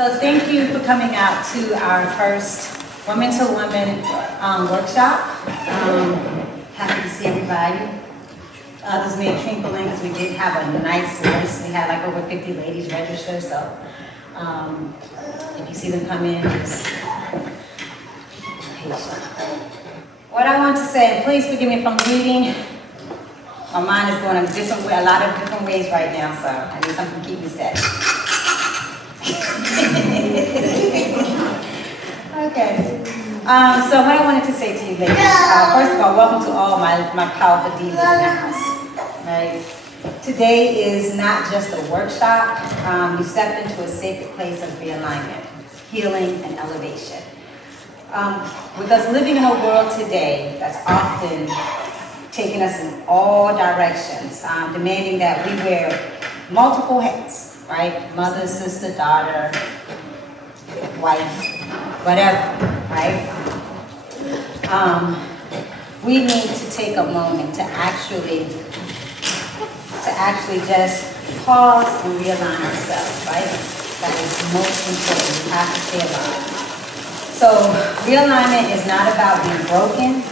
So thank you for coming out to our first Woman2Woman workshop. Happy to see everybody. This may twinkling because we did have a nice list. We had like over 50 ladies register, so if you see them come in, just patient. What I want to say, please forgive me if I'm reading. My mind is going a different way, a lot of different ways right now, so I need something to keep me steady. Okay. So what I wanted to say to you ladies, first of all, welcome to all my powerful divas in the house. Right? Today is not just a workshop. You stepped into a sacred place of realignment, healing, and elevation. With us living in a world today that's often taking us in all directions, demanding that we wear multiple hats, right? Mother, sister, daughter, wife, whatever, right? We need to take a moment to actually just pause and realign ourselves, right? That is most important. We have to stay alive. So realignment is not about being broken.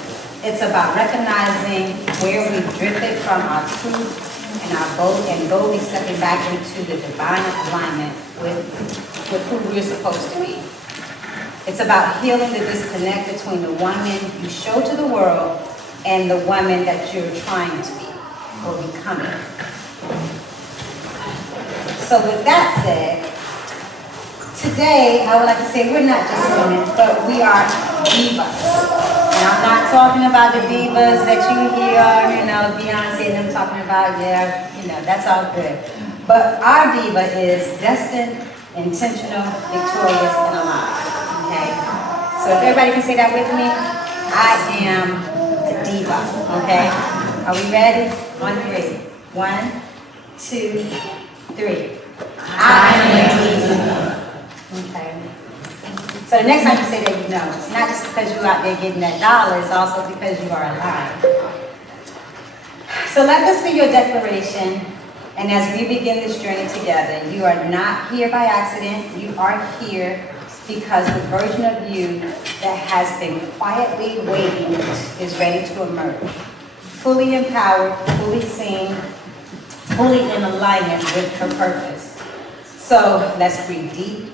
It's about recognizing where we've drifted from our truth and boldly stepping back into the divine alignment with who we're supposed to be. It's about healing the disconnect between the woman you show to the world and the woman that you're trying to be or becoming. So with that said, today I would like to say we're not just women, but we are divas. And I'm not talking about the divas that you hear, Beyonce and them talking about, that's all good. But our diva is destined, intentional, victorious, and alive. Okay? So if everybody can say that with me, I am a diva. Okay? Are we ready? On three. 1, 2, 3. I am a diva. Okay. So the next time you say that, it's not just because you're out there getting that dollar, it's also because you are alive. So let this be your declaration, and as we begin this journey together, you are not here by accident, you are here because the version of you that has been quietly waiting is ready to emerge. Fully empowered, fully seen, fully in alignment with her purpose. So let's breathe deep.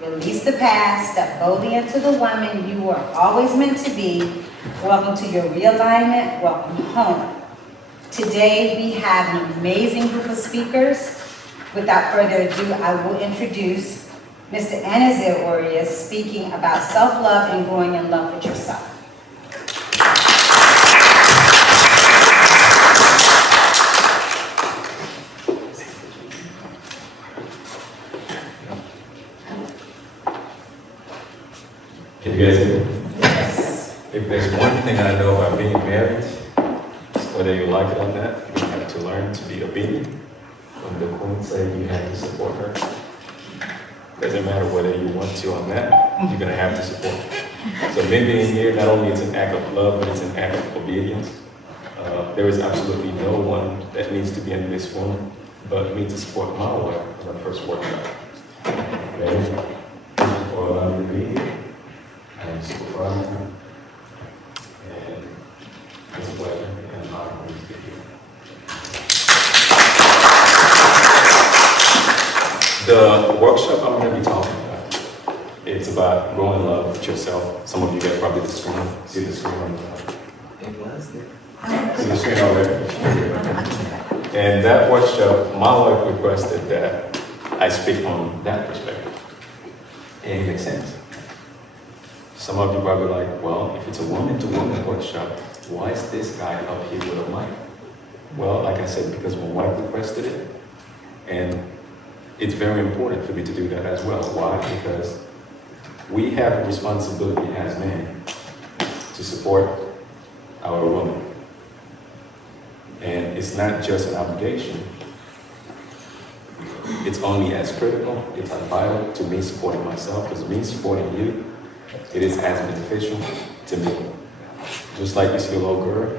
Release the past, step boldly into the woman you were always meant to be. Welcome to your realignment, welcome home. Today we have an amazing group of speakers. Without further ado, I will introduce Mr. Anozaire Orius speaking about self-love and growing in love with yourself. Can you guys hear me? Yes. If there's one thing I know about being married, whether you like it or not, you have to learn to be obedient. When the queen said you have to support her, doesn't matter whether you want to or not, you're gonna have to support her. So me being here, not only it's an act of love, but it's an act of obedience. There is absolutely no one that needs to be in this room but me to support my wife on the first workshop. Ready? For allowing me to be here. I'm super proud of you. And it's a pleasure and an honor to be here. The workshop I'm going to be talking about, it's about growing in love with yourself. Some of you guys probably see the screen on the top. It was there. See the screen already? And that workshop, my wife requested that I speak on that perspective. And it makes sense. Some of you probably like, well, if it's a woman-to-woman workshop, why is this guy up here with a mic? Well, like I said, because my wife requested it, and it's very important for me to do that as well. Why? Because we have a responsibility as men to support our women. And it's not just an obligation. It's only as critical, it's as vital to me supporting myself, because me supporting you, it is as beneficial to me. Just like you see a little girl,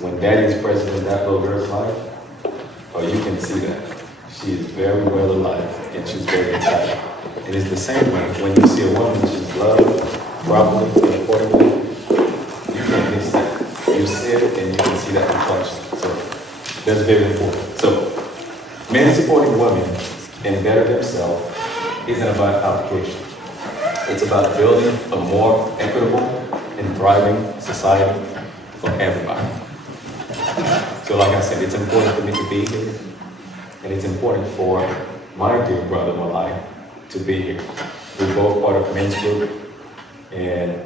when daddy is present in that little girl's life, you can see that. She is very well alive and she's very excited. And it's the same way when you see a woman she's loved properly and accordingly, you can't miss that. You see it and you can see that reflection. So that's very important. So men supporting women and better themselves isn't about application. It's about building a more equitable and thriving society for everybody. So like I said, it's important for me to be here, and it's important for my dear brother Malai to be here. We're both part of men's group, and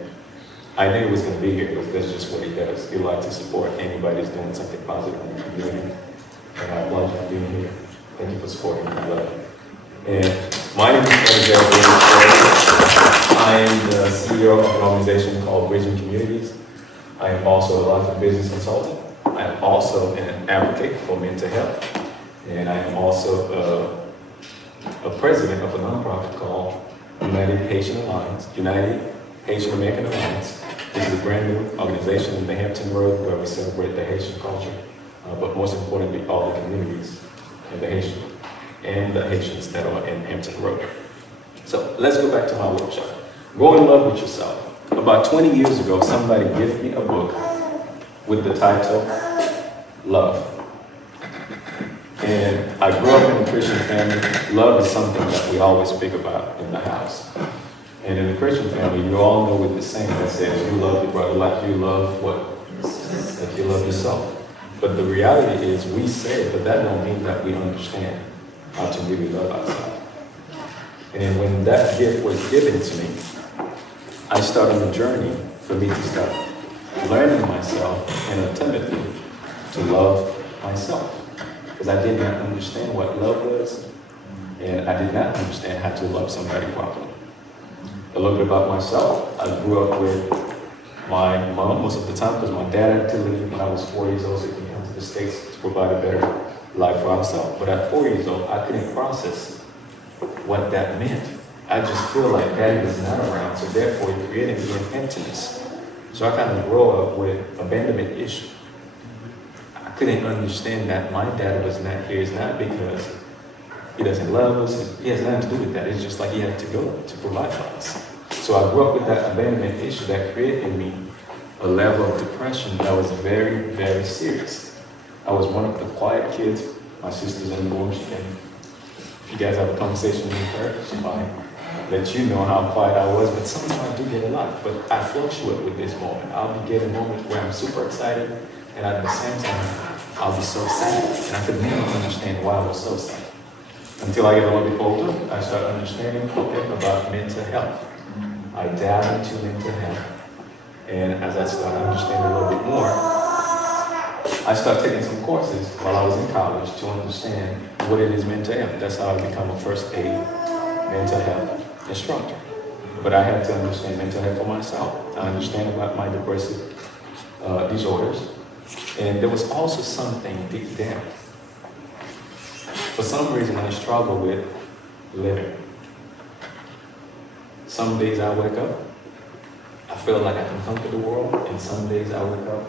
I knew he was going to be here because that's just what he does. He likes to support anybody who's doing something positive in the community, and I applaud you for being here. Thank you for supporting me. I love you. And my name is Anozaire Orius. I am the CEO of an organization called Bridging Communities. I am also a life and business consultant. I am also an advocate for mental health. And I am also a president of a nonprofit called United Haitian American Alliance. This is a brand new organization in the Hampton Road where we celebrate the Haitian culture, but most importantly, all the communities in the Haitians that are in Hampton Road. So let's go back to my workshop. Grow in love with yourself. About 20 years ago, somebody gifted me a book with the title, Love. And I grew up in a Christian family. Love is something that we always speak about in the house. And in the Christian family, you all know what the saying that says, you love your brother like you love what? Like you love yourself. But the reality is we say it, but that don't mean that we understand how to really love ourselves. And when that gift was given to me, I started a journey for me to start learning myself and ultimately to love myself. Because I did not understand what love was, and I did not understand how to love somebody properly. A little bit about myself. I grew up with my mom most of the time because my dad had to leave when I was 4 years old so he could come to the States to provide a better life for ourselves. But at 4 years old, I couldn't process what that meant. I just feel like daddy was not around, so therefore it created me an emptiness. So I kind of grew up with abandonment issue. I couldn't understand that my dad was not here. It's not because he doesn't love us. He has nothing to do with that. It's just like he had to go to provide for us. So I grew up with that abandonment issue that created in me a level of depression that was very, very serious. I was one of the quiet kids. My sister's in the room. She can, if you guys have a conversation with her, she might let you know how quiet I was, but sometimes I do get a lot. But I fluctuate with this moment. I'll be getting moments where I'm super excited, and at the same time, I'll be so sad. And I could never understand why I was so sad. Until I get a little bit older, I start understanding about mental health. I dive into mental health. And as I start understanding a little bit more, I start taking some courses while I was in college to understand what it is mental health. That's how I become a first aid mental health instructor. But I had to understand mental health for myself. I understand about my depressive disorders. And there was also something deep down. For some reason, I struggle with living. Some days I wake up, I feel like I can conquer the world, and some days I wake up,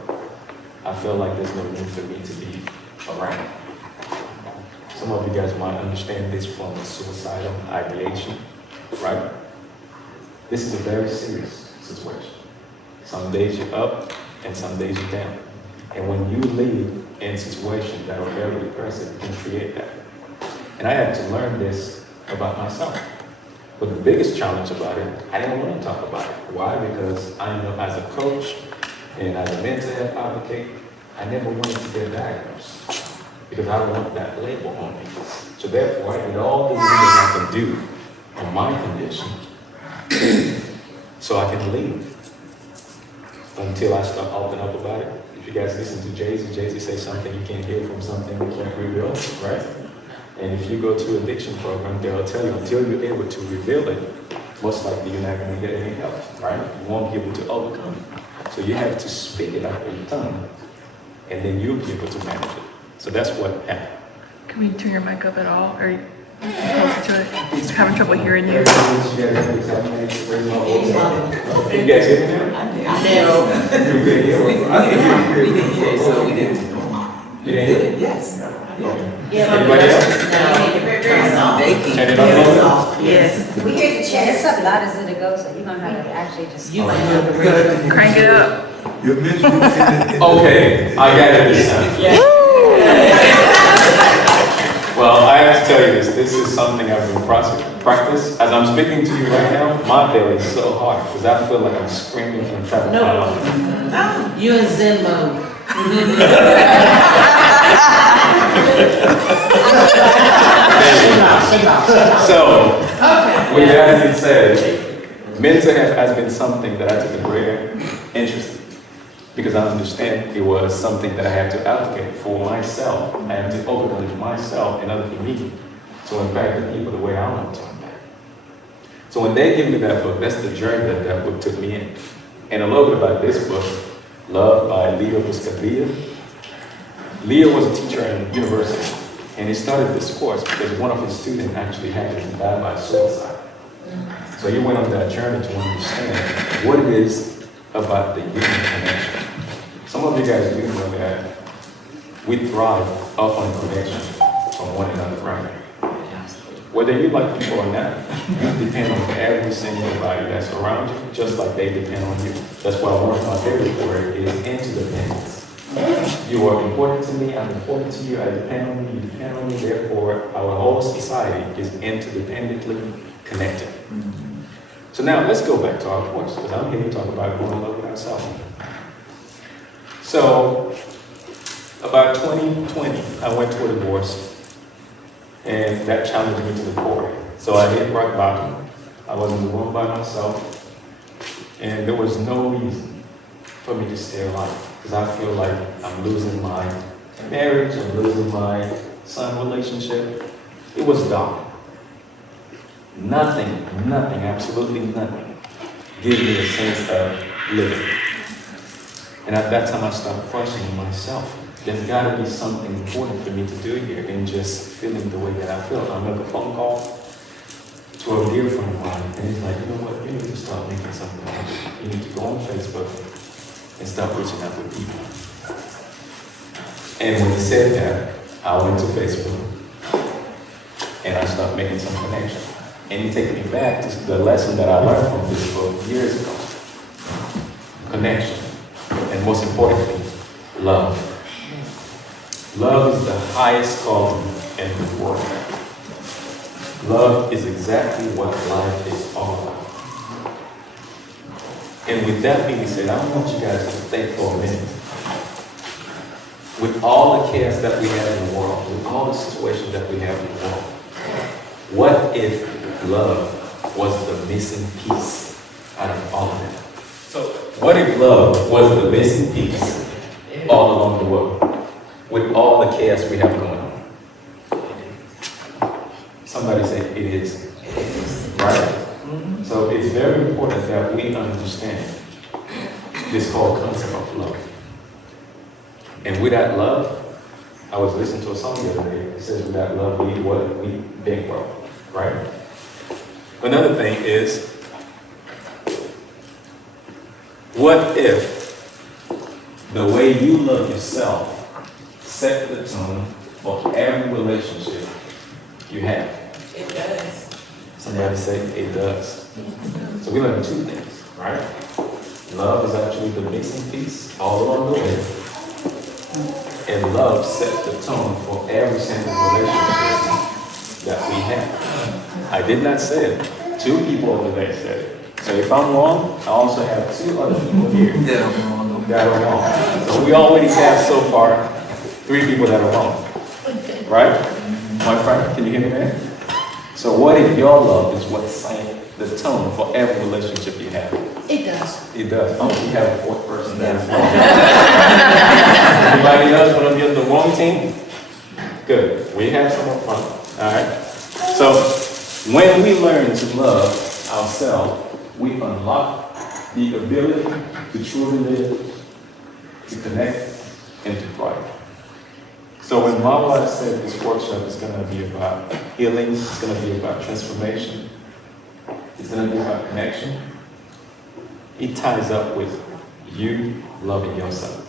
I feel like there's no room for me to be around. Some of you guys might understand this from the suicidal ideation, right? This is a very serious situation. Some days you're up, and some days you're down. And when you live in situations that are very depressive, you can create that. And I had to learn this about myself. But the biggest challenge about it, I didn't want to talk about it. Why? Because I know as a coach and as a mental health advocate, I never wanted to get diagnosed because I don't want that label on me. So therefore, I did all the things I can do on my condition so I can leave until I start opening up about it. If you guys listen to Jay-Z say something you can't hear from something you can't reveal, right? And if you go to addiction program, they'll tell you until you're able to reveal it, most likely you're not going to get any help, right? You won't be able to overcome it. So you have to speak it out with your tongue, and then you'll be able to manage it. So that's what happened. Can we turn your mic up at all? Or closer to it? I'm having trouble hearing you. You guys hear me now? No. You can hear me? We didn't hear, so we didn't. You didn't hear? Yes. Anybody else? Turn it on. Yes. We hear the chat. It's up loud as it goes, so you're gonna have to actually just. Crank it up. You're mentioning it. Okay, I got it this time. Well, I have to tell you this. This is something I've been practice. As I'm speaking to you right now, my belly is so hard because I feel like I'm screaming from top of my lungs. You in Zen mode. So, with that being said, mental health has been something that I took a great interest in because I understand it was something that I had to advocate for myself and to overcome myself in order for me to impact the people the way I want to impact. So when they give me that book, that's the journey that that book took me in. And a little bit about this book, Love by Leo Buscaglia. Leo was a teacher in university, and he started this course because one of his students actually had to die by suicide. So he went on that journey to understand what it is about the human connection. Some of you guys do know that we thrive off on connection from one another, right? Whether you like people or not, you depend on every single body that's around you, just like they depend on you. That's why one of my favorite words is interdependence. You are important to me, I'm important to you, I depend on you depend on me, therefore our whole society is interdependently connected. So now let's go back to our course, because I'm here to talk about going in love with ourselves. So, about 2020, I went through a divorce, and that challenged me to the core. So I hit rock bottom. I was in the room by myself, and there was no reason for me to stay alive, because I feel like I'm losing my marriage, I'm losing my son relationship. It was dark. Nothing, absolutely nothing gave me a sense of living. And at that time I started questioning myself. There's gotta be something important for me to do here than just feeling the way that I feel. I make a phone call to a dear friend of mine, and he's like, you know what, you need to start making something happen. You need to go on Facebook and start reaching out to people. And when he said that, I went to Facebook and I started making some connection. And he took me back to the lesson that I learned from this book years ago. Connection. And most importantly, love. Love is the highest calling in the world. Love is exactly what life is all about. And with that being said, I want you guys to think for a minute. With all the chaos that we have in the world, with all the situations that we have in the world, what if love was the missing piece out of all of it? So, what if love was the missing piece all along the world, with all the chaos we have going on? Somebody say it is. Right? So it's very important that we understand this whole concept of love. And without love, I was listening to a song the other day. It says, without love, we bankrupt. Right? Another thing is, what if the way you love yourself set the tone for every relationship you have? It does. Somebody say it does. So we learn two things, right? Love is actually the missing piece all along the way. And love sets the tone for every single relationship that we have. I did not say it. Two people over there said it. So if I'm wrong, I also have two other people here that are wrong. So we already have so far 3 people that are wrong. Right? My friend, can you hear me, man? So what if your love is what set the tone for every relationship you have? It does. It does. Oh, we have a 4th person that is wrong. Anybody else want to be on the wrong team? Good. We have some up front. All right. So when we learn to love ourselves, we unlock the ability to truly live, to connect, and to thrive. So when Mama said this workshop is going to be about healing, it's going to be about transformation, it's going to be about connection, it ties up with you loving yourself.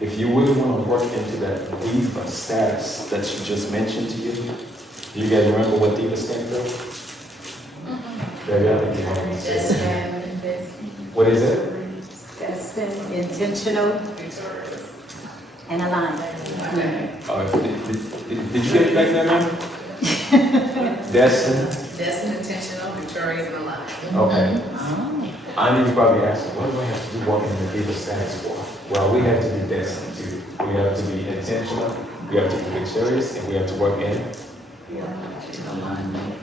if you really want to work into that diva status that she just mentioned to you, do you guys remember what diva stands for? Baby, I think you know what it says. What is it? Intentional and aligned. Did you get it back there, man? Destined. Destined, intentional, victorious, and alive. Okay. I need to probably ask you, what do I have to do walking in the diva status for? Well, we have to be destined too. We have to be intentional, we have to be victorious, and we have to work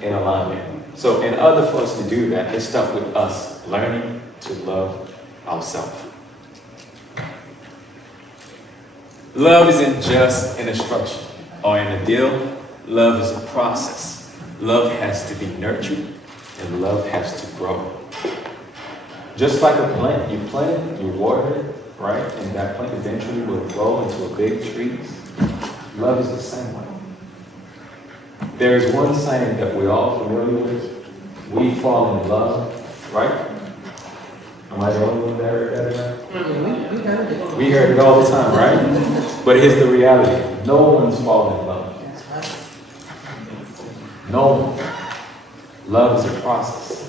in alignment. So in order for us to do that, it starts with us learning to love ourselves. Love isn't just an instruction or an ideal. Love is a process. Love has to be nurtured, and love has to grow. Just like a plant, you plant it, you water it, right? And that plant eventually will grow into a big tree. Love is the same way. There is one saying that we're all familiar with. We fall in love, right? Am I the only one that heard that? We heard it all the time, right? But here's the reality. No one's fallen in love. No one. Love is a process.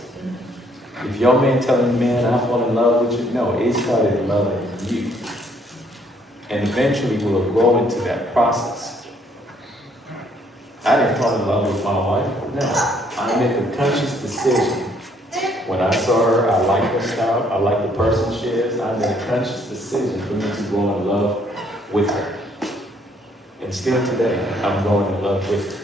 If your man telling man, I fall in love with you, no, it started loving you. And eventually we'll grow into that process. I didn't fall in love with my wife. No, I made the conscious decision. When I saw her, I liked her style, I liked the person she is. I made a conscious decision for me to go in love with her. And still today, I'm going in love with her.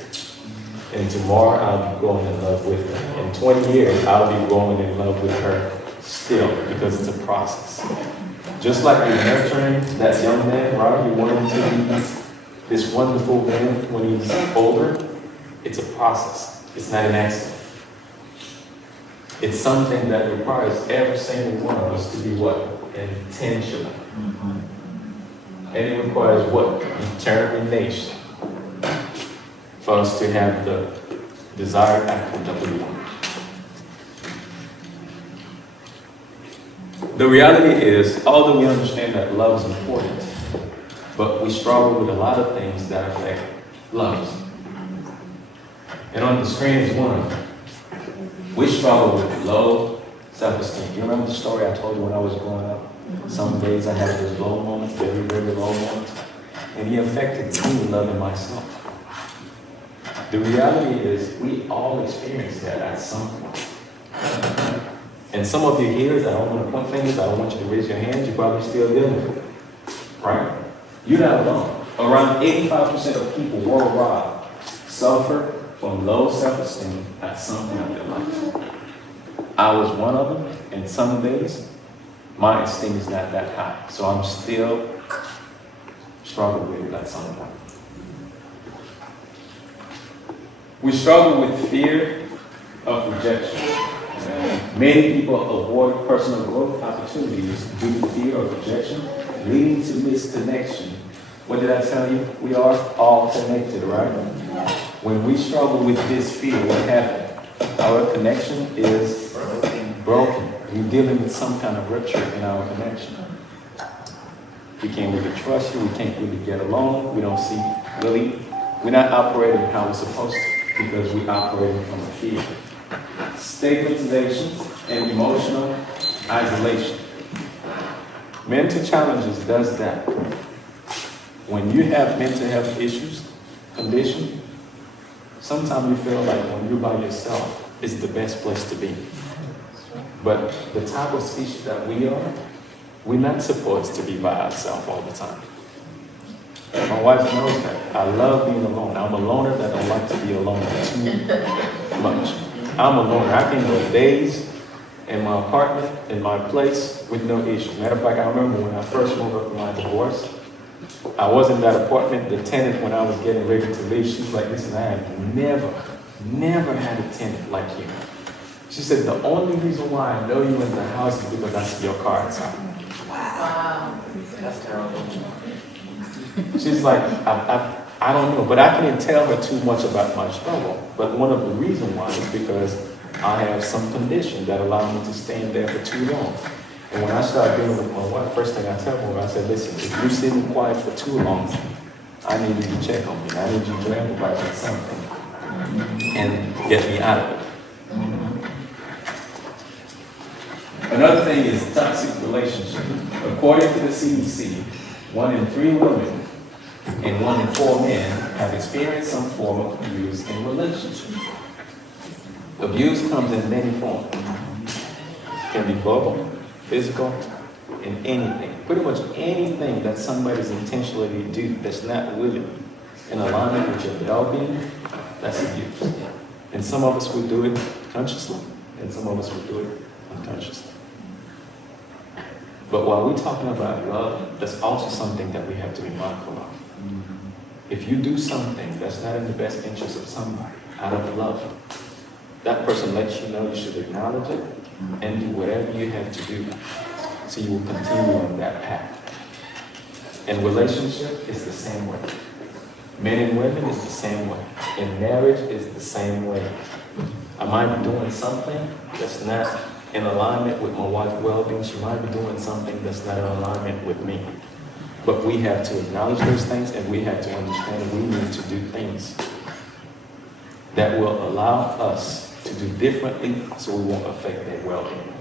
And tomorrow, I'll be going in love with her. In 20 years, I'll be going in love with her still, because it's a process. Just like you're nurturing that young man, right? You want him to be this wonderful man when he's older. It's a process. It's not an accident. It's something that requires every single one of us to be what? Intentional. And it requires what? Determination for us to have the desired outcome that we want. The reality is, although we understand that love is important, but we struggle with a lot of things that affect love. And on the screen is one of them. We struggle with low self-esteem. You remember the story I told you when I was growing up? Some days I had those low moments, very, very low moments. And he affected me loving myself. The reality is we all experience that at some point. And some of you here, I don't want to point fingers, I don't want you to raise your hands, you're probably still dealing with it. Right? You're not alone. Around 85% of people worldwide suffer from low self-esteem at some point in their life. I was one of them, and some days my esteem is not that high. So I'm still struggling with it at some point. We struggle with fear of rejection. Many people avoid personal growth opportunities due to fear of rejection, leading to disconnection. What did I tell you? We are all connected, right? When we struggle with this fear, what happened? Our connection is broken. We're dealing with some kind of rupture in our connection. We can't really trust you. We can't really get along. We don't see really. We're not operating how we're supposed to because we're operating from fear. Stigmatization and emotional isolation. Mental challenges does that. When you have mental health issues, condition, sometimes you feel like when you're by yourself, it's the best place to be. But the type of species that we are, we're not supposed to be by ourselves all the time. My wife knows that. I love being alone. I'm a loner that don't like to be alone too much. I'm a loner. I can go days in my apartment, in my place, with no issues. Matter of fact, I remember when I first moved up from my divorce, I was in that apartment. The tenant, when I was getting ready to leave, she was like, listen, I have never had a tenant like you. She said, the only reason why I know you in the house is because I see your car outside. Wow. That's terrible. She's like, I don't know, but I can't tell her too much about my struggle. But one of the reasons why is because I have some condition that allow me to stand there for too long. And when I started dealing with my wife, first thing I tell her, I said, listen, if you're sitting quiet for too long, I need you to check on me. I need you to improvise on something and get me out of it. Another thing is toxic relationship. According to the CDC, 1 in 3 women and 1 in 4 men have experienced some form of abuse in relationships. Abuse comes in many forms. It can be verbal, physical, and anything. Pretty much anything that somebody's intentionally do that's not really in alignment with your well-being, that's abuse. And some of us would do it consciously, and some of us would do it unconsciously. But while we're talking about love, that's also something that we have to be mindful of. If you do something that's not in the best interest of somebody, out of love, that person lets you know you should acknowledge it and do whatever you have to do so you will continue on that path. And relationship is the same way. Men and women is the same way. In marriage is the same way. I might be doing something that's not in alignment with my wife's well-being. She might be doing something that's not in alignment with me. But we have to acknowledge those things, and we have to understand we need to do things that will allow us to do differently so we won't affect their well-being.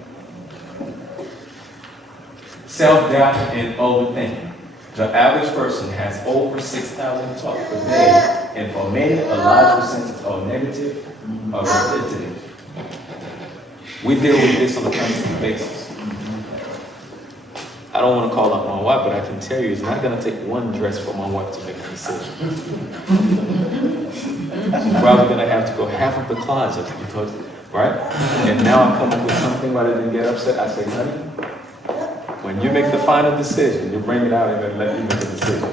Self-doubt and overthinking. The average person has over 6,000 thoughts per day, and for many, a large percentage are negative or repetitive. We deal with this on a constant basis. I don't want to call out my wife, but I can tell you it's not going to take one dress for my wife to make a decision. She's probably going to have to go half of the closet because, right? And now I come up with something rather than get upset. I say, honey, when you make the final decision, you bring it out and then let me make a decision.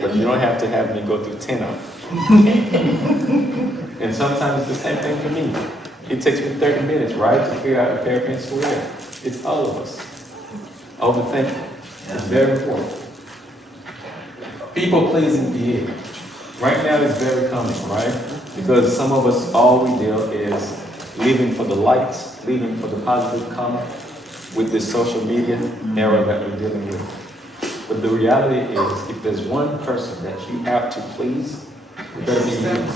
But you don't have to have me go through 10 of them. And sometimes it's the same thing for me. It takes me 30 minutes, right, to figure out a pair of pants to wear. It's all of us. Overthinking is very important. People-pleasing behavior. Right now it's very common, right? Because some of us, all we deal is living for the likes, living for the positive comment with this social media era that we're dealing with. But the reality is, if there's one person that you have to please, it better be you.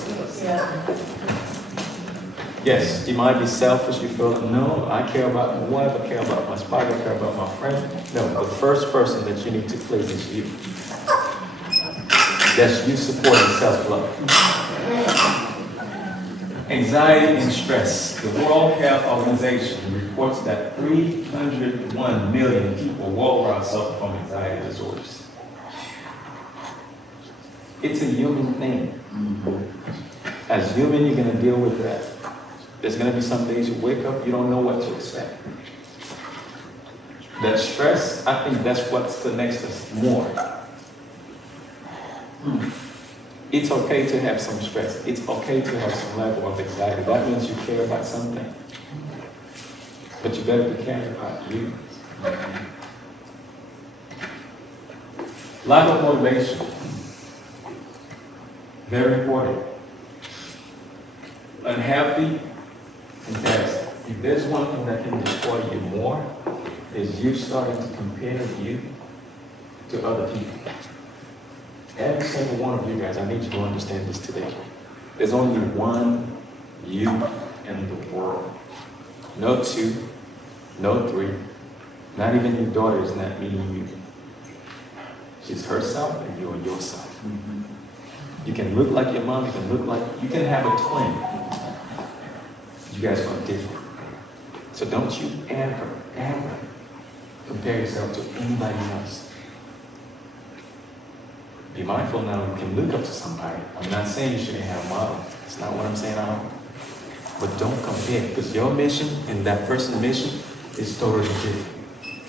Yes, you might be selfish, you feel, no, I care about my wife, I care about my spouse, I care about my friend. No, the first person that you need to please is you. That's you supporting self-love. Anxiety and stress. The World Health Organization reports that 301 million people worldwide suffer from anxiety disorders. It's a human thing. As human, you're going to deal with that. There's going to be some days you wake up, you don't know what to expect. That stress, I think that's what connects us more. It's okay to have some stress. It's okay to have some level of anxiety. That means you care about something. But you better be caring about you. Lack of motivation. Very important. Unhealthy comparison. If there's one thing that can destroy you more, is you starting to compare you to other people. Every single one of you guys, I need you to understand this today. There's only one you in the world. No 2, no 3. Not even your daughter is not meeting you. She's herself and you're yourself. You can look like your mom, you can have a twin. You guys are different. So don't you ever compare yourself to anybody else. Be mindful now, you can look up to somebody. I'm not saying you shouldn't have a model. That's not what I'm saying at all. But don't compare, because your mission and that person's mission is totally different.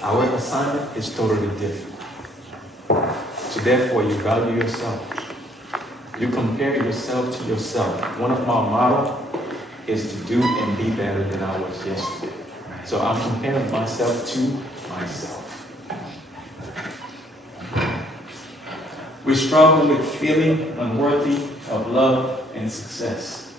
Our assignment is totally different. So therefore, you value yourself. You compare yourself to yourself. One of my mottos is to do and be better than I was yesterday. So I'm comparing myself to myself. We struggle with feeling unworthy of love and success.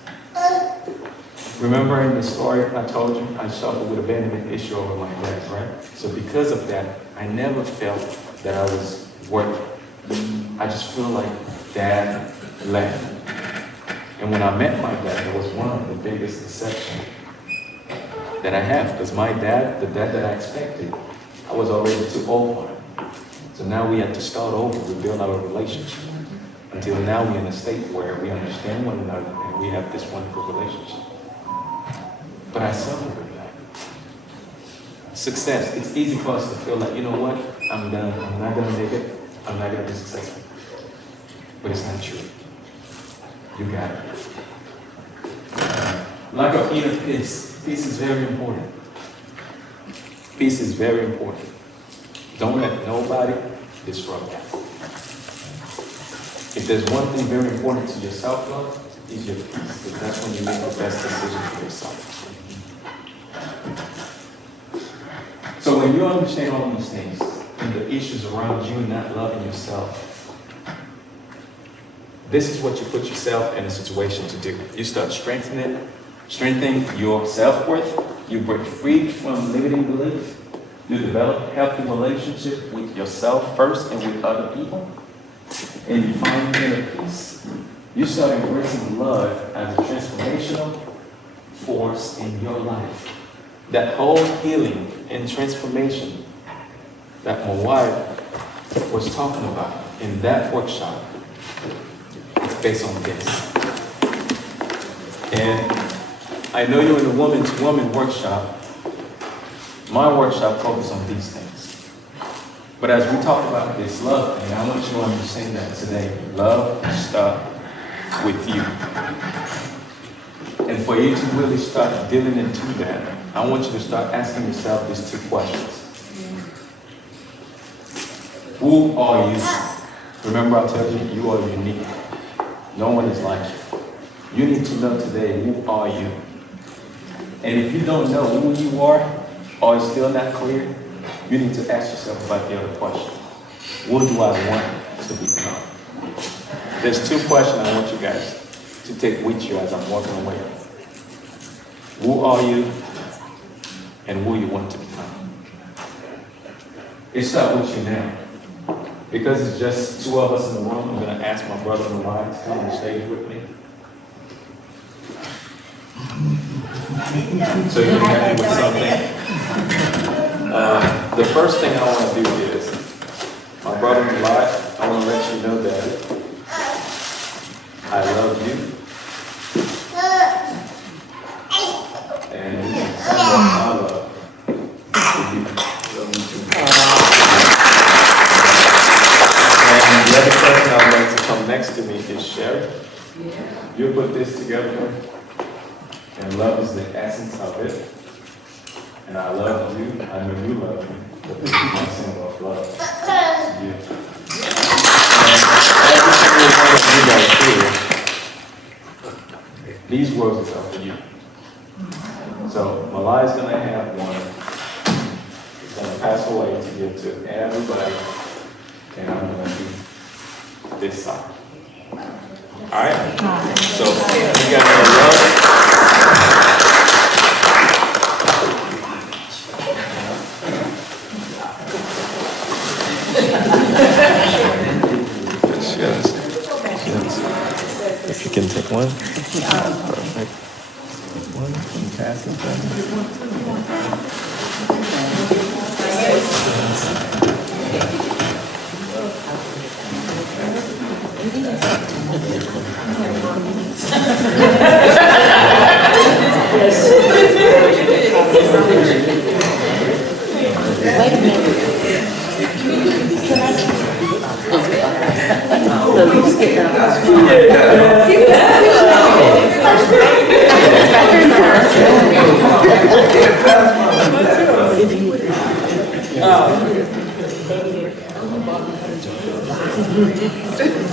Remember in the story I told you, I suffered with abandonment issue over my dad, right? So because of that, I never felt that I was worth it. I just feel like dad left. And when I met my dad, that was one of the biggest deceptions that I have, because my dad, the dad that I expected, I was already too old for him. So now we had to start over, rebuild our relationship. Until now we're in a state where we understand one another and we have this wonderful relationship. But I suffer with that. Success, it's easy for us to feel like, you know what, I'm done, I'm not gonna make it, I'm not gonna be successful. But it's not true. You got it. Lack of inner peace. Peace is very important. Peace is very important. Don't let nobody disrupt that. If there's one thing very important to your self-love, is your peace. Because that's when you make the best decision for yourself. So when you understand all these things, and the issues around you not loving yourself, this is what you put yourself in a situation to do. You start strengthening your self-worth. You break free from limiting beliefs. You develop healthy relationship with yourself first and with other people. And you find inner peace. You start embracing love as a transformational force in your life. That whole healing and transformation that my wife was talking about in that workshop, it's based on this. And I know you're in the Woman2Woman workshop. My workshop focuses on these things. But as we talk about this love thing, I want you to understand that today. Love starts with you. And for you to really start dealing into that, I want you to start asking yourself these two questions. Who are you? Remember I told you, you are unique. No one is like you. You need to know today, who are you? And if you don't know who you are, or it's still not clear, you need to ask yourself about the other question. What do I want to become? There's two questions I want you guys to take with you as I'm walking away. Who are you and who you want to become? It starts with you now. Because it's just two of us in the room, I'm going to ask my brother in the line to come on the stage with me. So you can help me with something. The first thing I want to do is, my brother in the line, I want to let you know that I love you. And this is my love to you. And the other person I would like to come next to me is Cherrie. You put this together, and love is the essence of it. And I love you. I know you love me. But this is my symbol of love to you. And every single one of you guys here, these words are for you. So Malai is going to have one. It's going to pass away to give to everybody. And I'm going to do this side. Alright? So you got your love. Yes. If you can take one. Perfect. One and pass it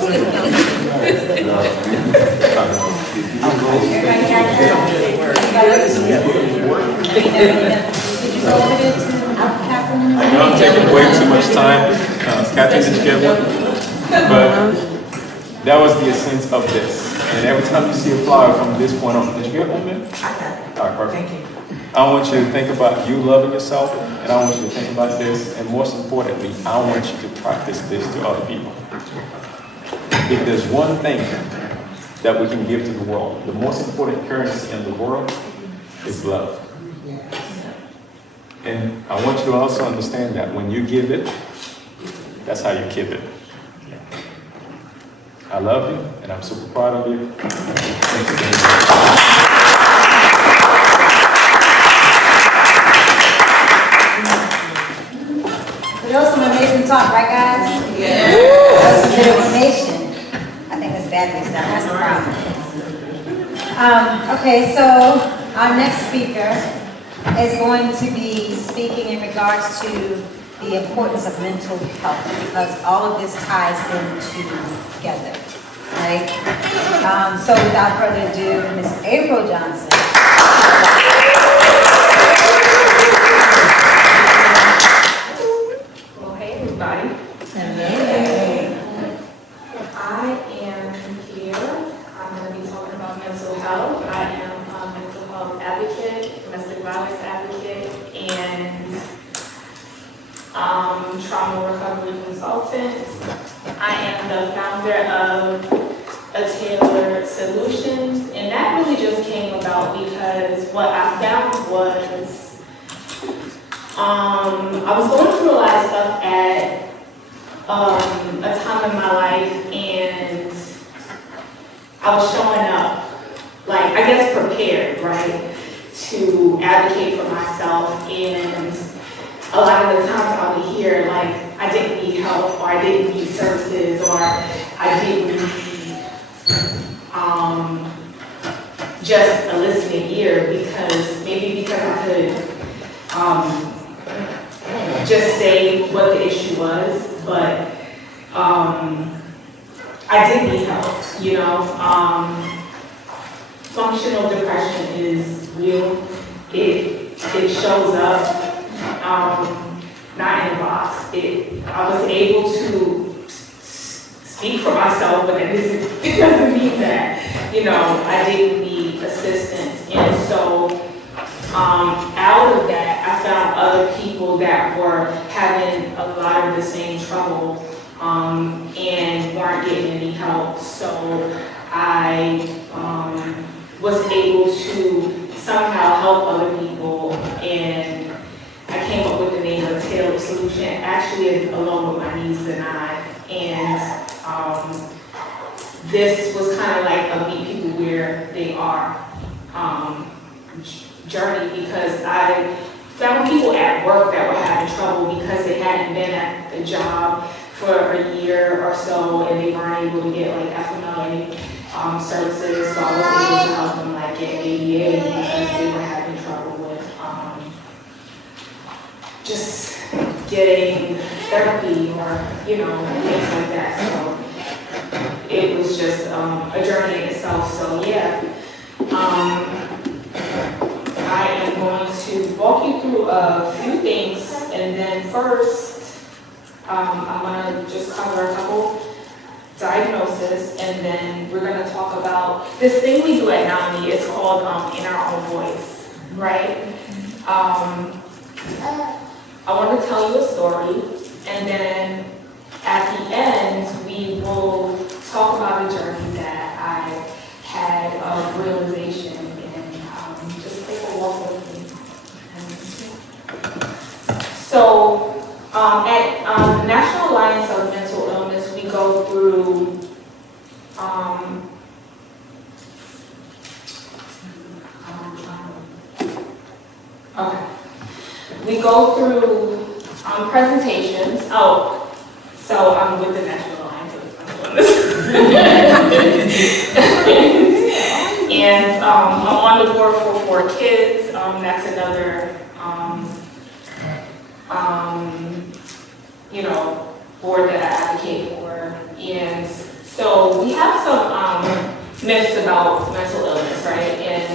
Wait a minute. I know I'm taking way too much time. Catherine, did you get one? But that was the essence of this. And every time you see a flower from this point on, did you get one, man? I got it. All right, perfect. Thank you. I want you to think about you loving yourself, and I want you to think about this, and most importantly, I want you to practice this to other people. If there's one thing that we can give to the world, the most important currency in the world is love. And I want you to also understand that when you give it, that's how you give it. I love you, and I'm super proud of you. Thanks again. But that was some amazing talk, right, guys? Yeah. That was some good information. I think it's battery stuff. That's the problem. Okay, so our next speaker is going to be speaking in regards to the importance of mental health, because all of this ties in together, right? So without further ado, Ms. April Johnson. Well, hey everybody. Hey. I am here. I'm going to be talking about mental health. I am a mental health advocate, domestic violence advocate, and trauma recovery consultant. I am the founder of A Tailored Solutions, and that really just came about because what I found was I was going through a lot of stuff at a time in my life, and I was showing up, like, I guess prepared, right, to advocate for myself, and a lot of the times I would hear, like, I didn't need help, or I didn't need services, or I didn't need just a listening ear, because I could just say what the issue was, but I did need help, you know. Functional depression is real. It shows up, not in a box. I was able to speak for myself, but it doesn't mean that, you know, I didn't need assistance. And so out of that, I found other people that were having a lot of the same trouble and weren't getting any help. So I was able to somehow help other people, and I came up with the name of Tailored Solution, actually along with my niece and I. And this was kind of like a meet people where they are journey, because I found people at work that were having trouble because they hadn't been at the job for a year or so, and they weren't able to get like FMLA services. So I was able to help them like get ADA because they were having trouble with just getting therapy or, you know, things like that. So it was just a journey in itself. So yeah. I am going to walk you through a few things, and then first, I'm going to just cover a couple diagnoses, and then we're going to talk about this thing we do at NAMI. It's called In Our Own Voice, right? I want to tell you a story, and then at the end, we will talk about a journey that I had of realization. So at the National Alliance of Mental Illness, we go through presentations. Oh, so I'm with the National Alliance of Mental Illness. And I'm on the board for kids. That's another you know, board that I advocate for. And so we have some myths about mental illness, right? And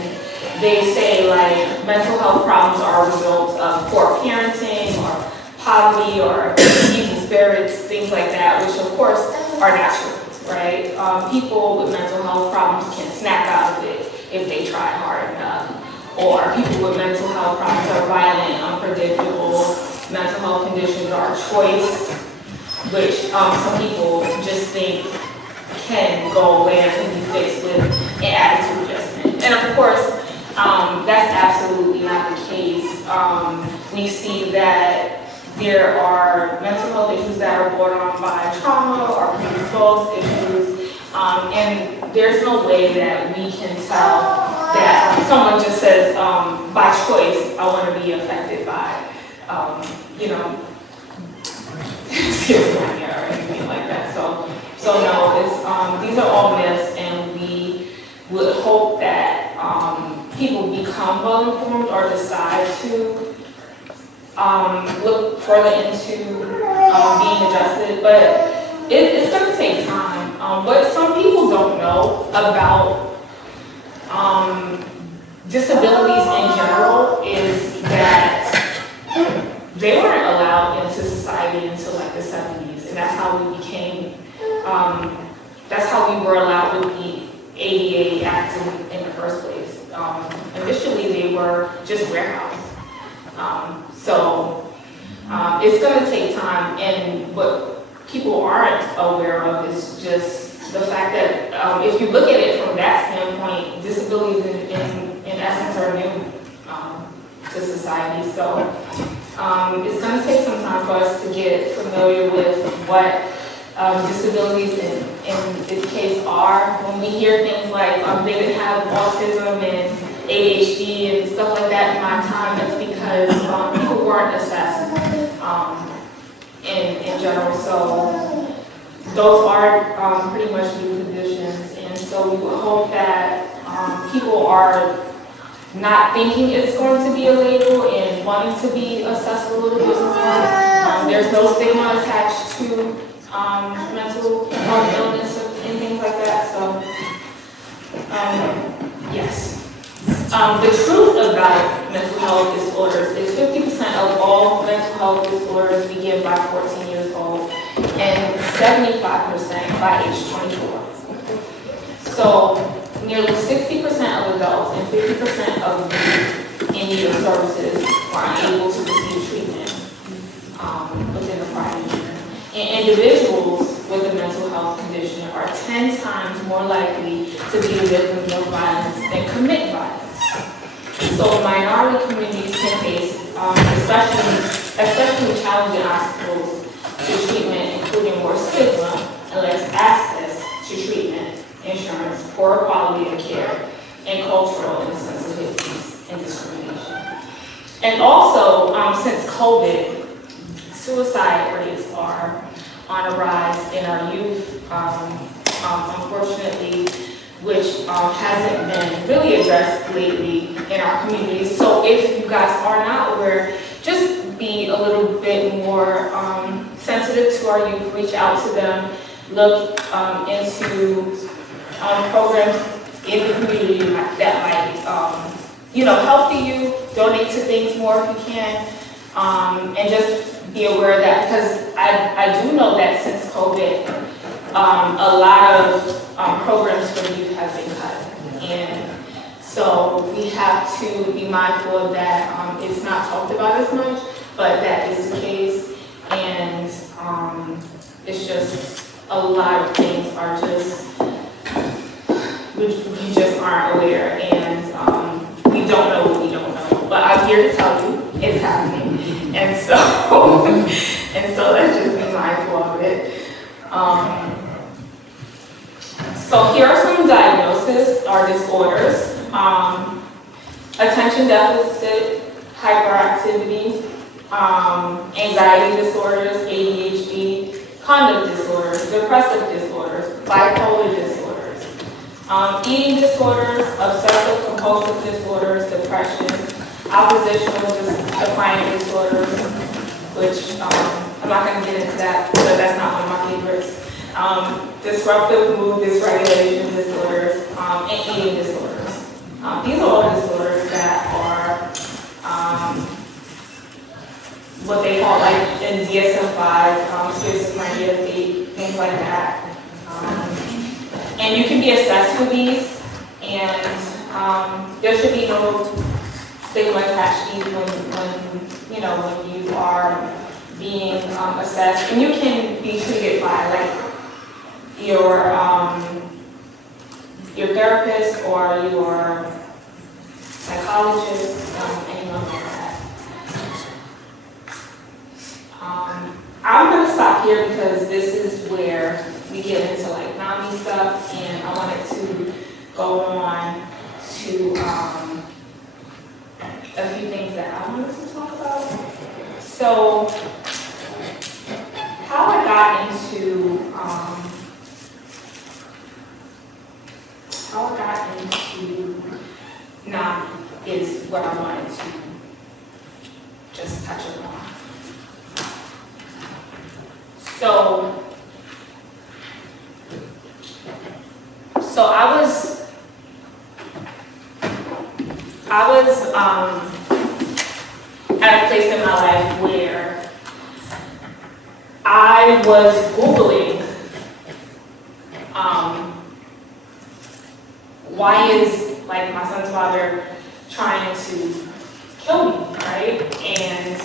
they say like mental health problems are a result of poor parenting or poverty or evil spirits, things like that, which of course are not true. right? People with mental health problems can snap out of it if they try hard enough. Or people with mental health problems are violent, unpredictable. Mental health conditions are a choice, which some people just think can go away and can be fixed with an attitude adjustment. And of course, that's absolutely not the case. We see that there are mental health issues that are brought on by trauma or predisposed issues, and there's no way that we can tell that someone just says, by choice, I want to be affected by, schizophrenia or anything like that. So no, it's, these are all myths, and we would hope that people become well informed or decide to look further into being adjusted, but it's going to take time. What some people don't know about disabilities in general is that they weren't allowed into society until like the 70s, and that's how we became, that's how we were allowed with the ADA Act in the first place. Initially, they were just warehoused. It's going to take time, and what people aren't aware of is just the fact that if you look at it from that standpoint, disabilities in essence are new to society. So it's going to take some time for us to get familiar with what disabilities in this case are. When we hear things like they didn't have autism and ADHD and stuff like that in my time, it's because people weren't assessed in general. So those are pretty much new conditions, and so we would hope that people are not thinking it's going to be a label and wanting to be assessed a little bit more. There's no stigma attached to mental health illness and things like that. So yes. The truth about mental health disorders is 50% of all mental health disorders begin by 14 years old and 75% by age 24. So nearly 60% of adults and 50% of youth in need of services are unable to receive treatment within the prior year. And individuals with a mental health condition are 10 times more likely to be victims of violence than commit violence. So minority communities can face especially challenging obstacles to treatment, including more stigma and less access to treatment, insurance, poor quality of care, and cultural insensitivities and discrimination. And also, since COVID, suicide rates are on a rise in our youth, unfortunately, which hasn't been really addressed lately in our communities. So if you guys are not aware, just be a little bit more sensitive to our youth, reach out to them, look into programs in the community that might, help the youth, donate to things more if you can, and just be aware of that, because I do know that since COVID, a lot of programs for the youth have been cut, and so we have to be mindful of that. It's not talked about as much, but that is the case, and it's just a lot of things are just, we just aren't aware, and we don't know what we don't know. But I'm here to tell you it's happening, and so let's just be mindful of it. So here are some diagnoses or disorders. Attention deficit hyperactivity, anxiety disorders, ADHD, conduct disorders, depressive disorders, bipolar disorders, eating disorders, obsessive compulsive disorders, depression, oppositional defiant disorders, which I'm not going to get into that because that's not one of my favorites. Disruptive mood dysregulation disorders, and eating disorders. These are all disorders that are what they call, like in DSM-5, schizophrenia, things like that. And you can be assessed with these, and there should be no stigma attached to you when you are being assessed. And you can be treated by like your therapist or your psychologist, anyone like that. I'm gonna stop here because this is where we get into like NAMI stuff, and I wanted to go on to a few things that I wanted to talk about. So, how I got into NAMI is what I wanted to just touch upon. So I was at a place in my life where I was Googling why is like my son's father trying to kill me, right? And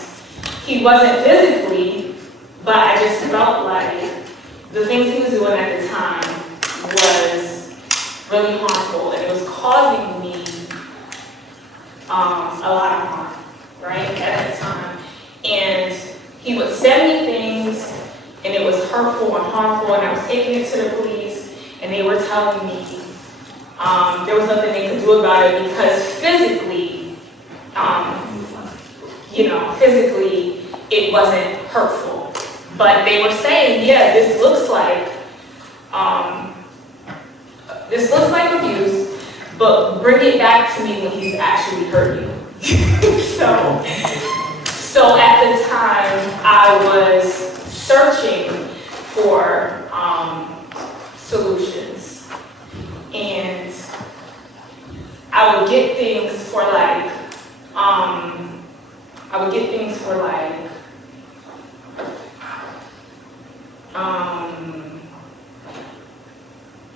he wasn't physically, but I just felt like the things he was doing at the time was really harmful, and it was causing me a lot of harm, right, at the time. And he would send me things, and it was hurtful and harmful, and I was taking it to the police, and they were telling me there was nothing they could do about it because physically, physically it wasn't hurtful. But they were saying, yeah, this looks like abuse, but bring it back to me when he's actually hurt you. So at the time, I was searching for solutions, and I would get things for like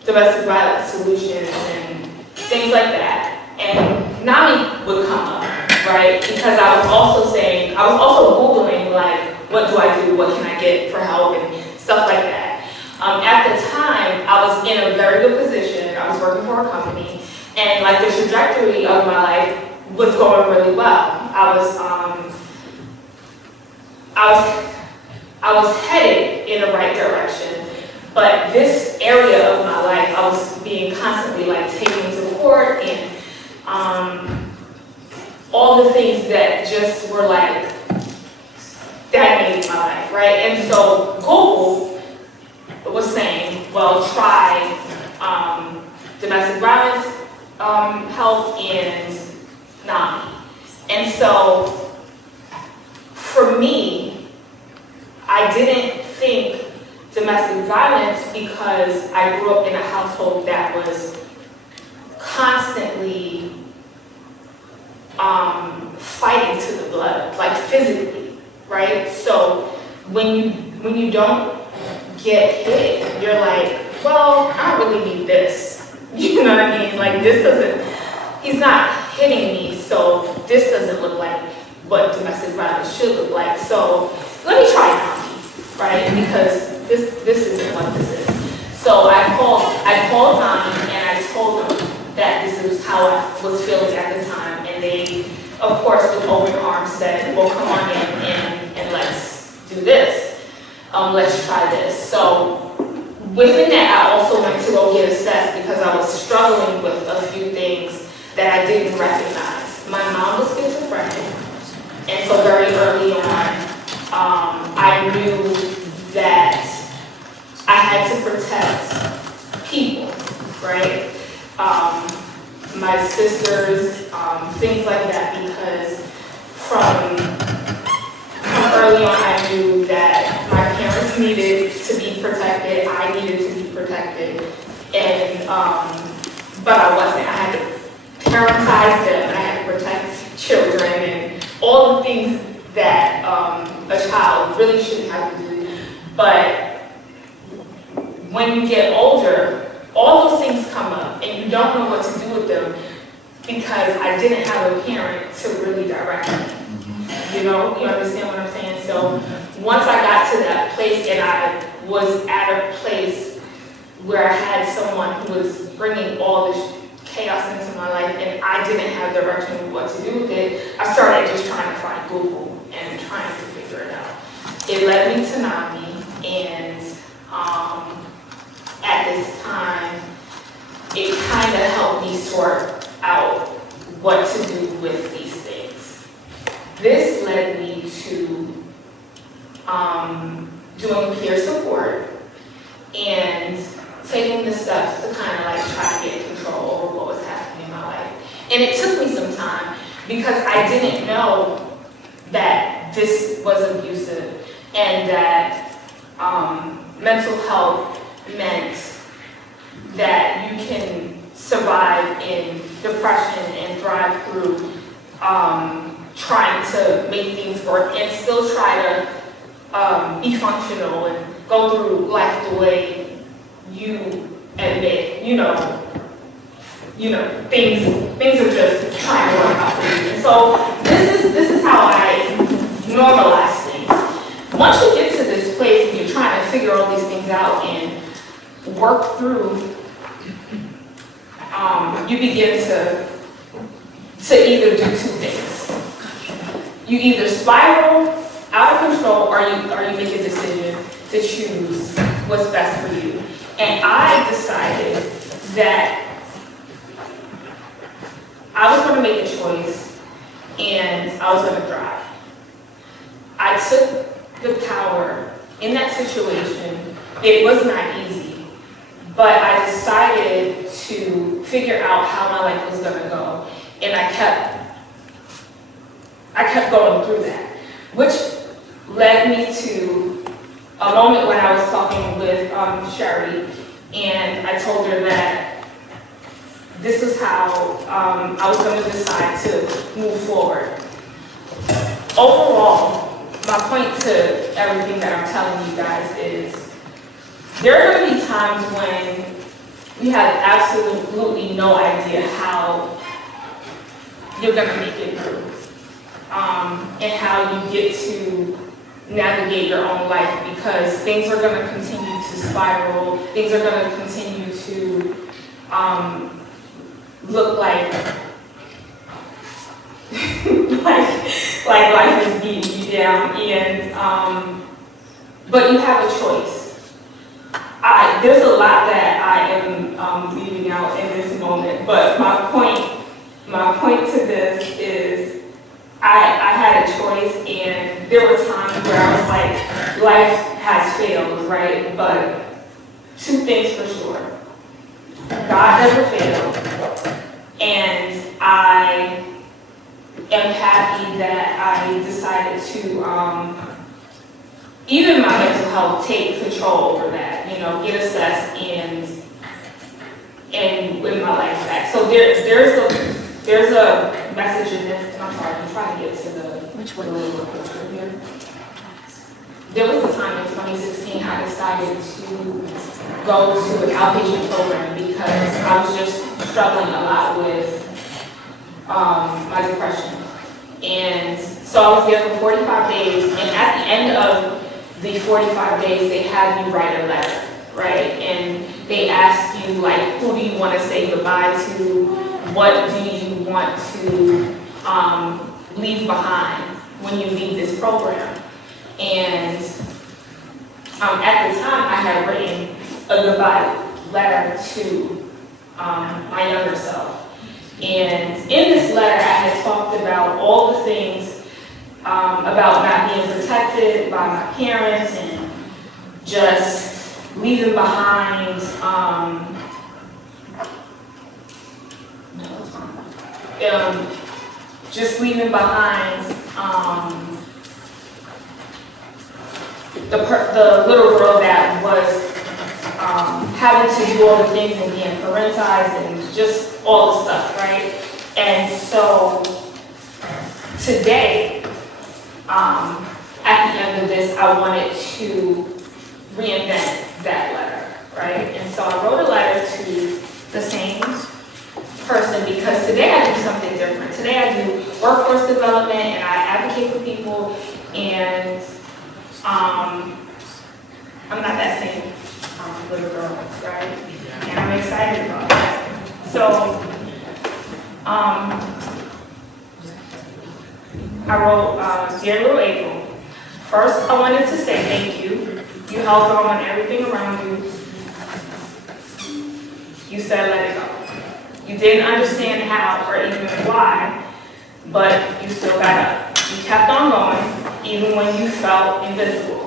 domestic violence solutions and things like that. And NAMI would come up, right? Because I was also Googling like, what do I do? What can I get for help and stuff like that. At the time, I was in a very good position. I was working for a company, and like the trajectory of my life was going really well. I was headed in the right direction, but this area of my life, I was being constantly like taken to court and all the things that just were like stagnating my life, right? And so Google was saying, well, try domestic violence help and NAMI. And so for me, I didn't think domestic violence because I grew up in a household that was constantly fighting to the blood, like physically, right? So when you don't get hit, you're like, well, I don't really need this. You know what I mean? Like he's not hitting me, so this doesn't look like what domestic violence should look like. So let me try NAMI, right? Because this isn't what this is. So I called NAMI and I told them that this is how I was feeling at the time, and they, of course, with open arms said, well, come on in and let's do this. Let's try this. So within that, I also went to go get assessed because I was struggling with a few things that I didn't recognize. My mom was schizophrenic, and so very early on, I knew that I had to protect people, right? My sisters, things like that, because from early on I knew that my parents needed to be protected, I needed to be protected, and but I wasn't. I had to parentize them, I had to protect children, and all the things that a child really shouldn't have to do. But when you get older, all those things come up and you don't know what to do with them because I didn't have a parent to really direct me. You know, you understand what I'm saying? So once I got to that place and I was at a place where I had someone who was bringing all this chaos into my life and I didn't have direction of what to do with it, I started just trying to find Google and trying to figure it out. It led me to NAMI, and at this time, it kind of helped me sort out what to do with these things. This led me to doing peer support and taking the steps to kind of like try to get control over what was happening in my life. And it took me some time because I didn't know that this was abusive and that mental health meant that you can survive in depression and drive through trying to make things work and still try to be functional and go through life the way you admit, things are just trying to work out for you. And so this is how I normalize things. Once you get to this place and you're trying to figure all these things out and work through, you begin to either do two things. You either spiral out of control or you make a decision to choose what's best for you. And I decided that I was going to make a choice and I was going to drive. I took the power in that situation. It was not easy, but I decided to figure out how my life was going to go. And I kept going through that, which led me to a moment when I was talking with Cherrie, and I told her that this is how I was going to decide to move forward. Overall, my point to everything that I'm telling you guys is there are going to be times when you have absolutely no idea how you're going to make it through, and how you get to navigate your own life, because things are going to continue to spiral, things are going to continue to look like life is beating you down, and but you have a choice. There's a lot that I am leaving out in this moment, but my point to this is I had a choice, and there were times where I was like, life has failed, right? But two things for sure. God never failed, and I am happy that I decided to, even my mental health, take control over that, get assessed and win my life back. So there's a message in this. I'm sorry, I'm trying to get to the little picture here. There was a time in 2016 I decided to go to an outpatient program because I was just struggling a lot with my depression. And so I was there for 45 days, and at the end of the 45 days, they had you write a letter, right? And they asked you, like, who do you want to say goodbye to? What do you want to leave behind when you leave this program? And at the time, I had written a goodbye letter to my younger self. And in this letter, I had talked about all the things about not being protected by my parents and just leaving behind the little girl that was having to do all the things and being parentized and just all the stuff, right? And so today, at the end of this, I wanted to reinvent that letter. right? And so I wrote a letter to the same person because today I do something different. Today I do workforce development and I advocate for people, and I'm not that same little girl, right? And I'm excited about that. So I wrote, Dear Little April, first I wanted to say thank you. You held on everything around you. You said let it go. You didn't understand how or even why, but you still got up. You kept on going, even when you felt invisible.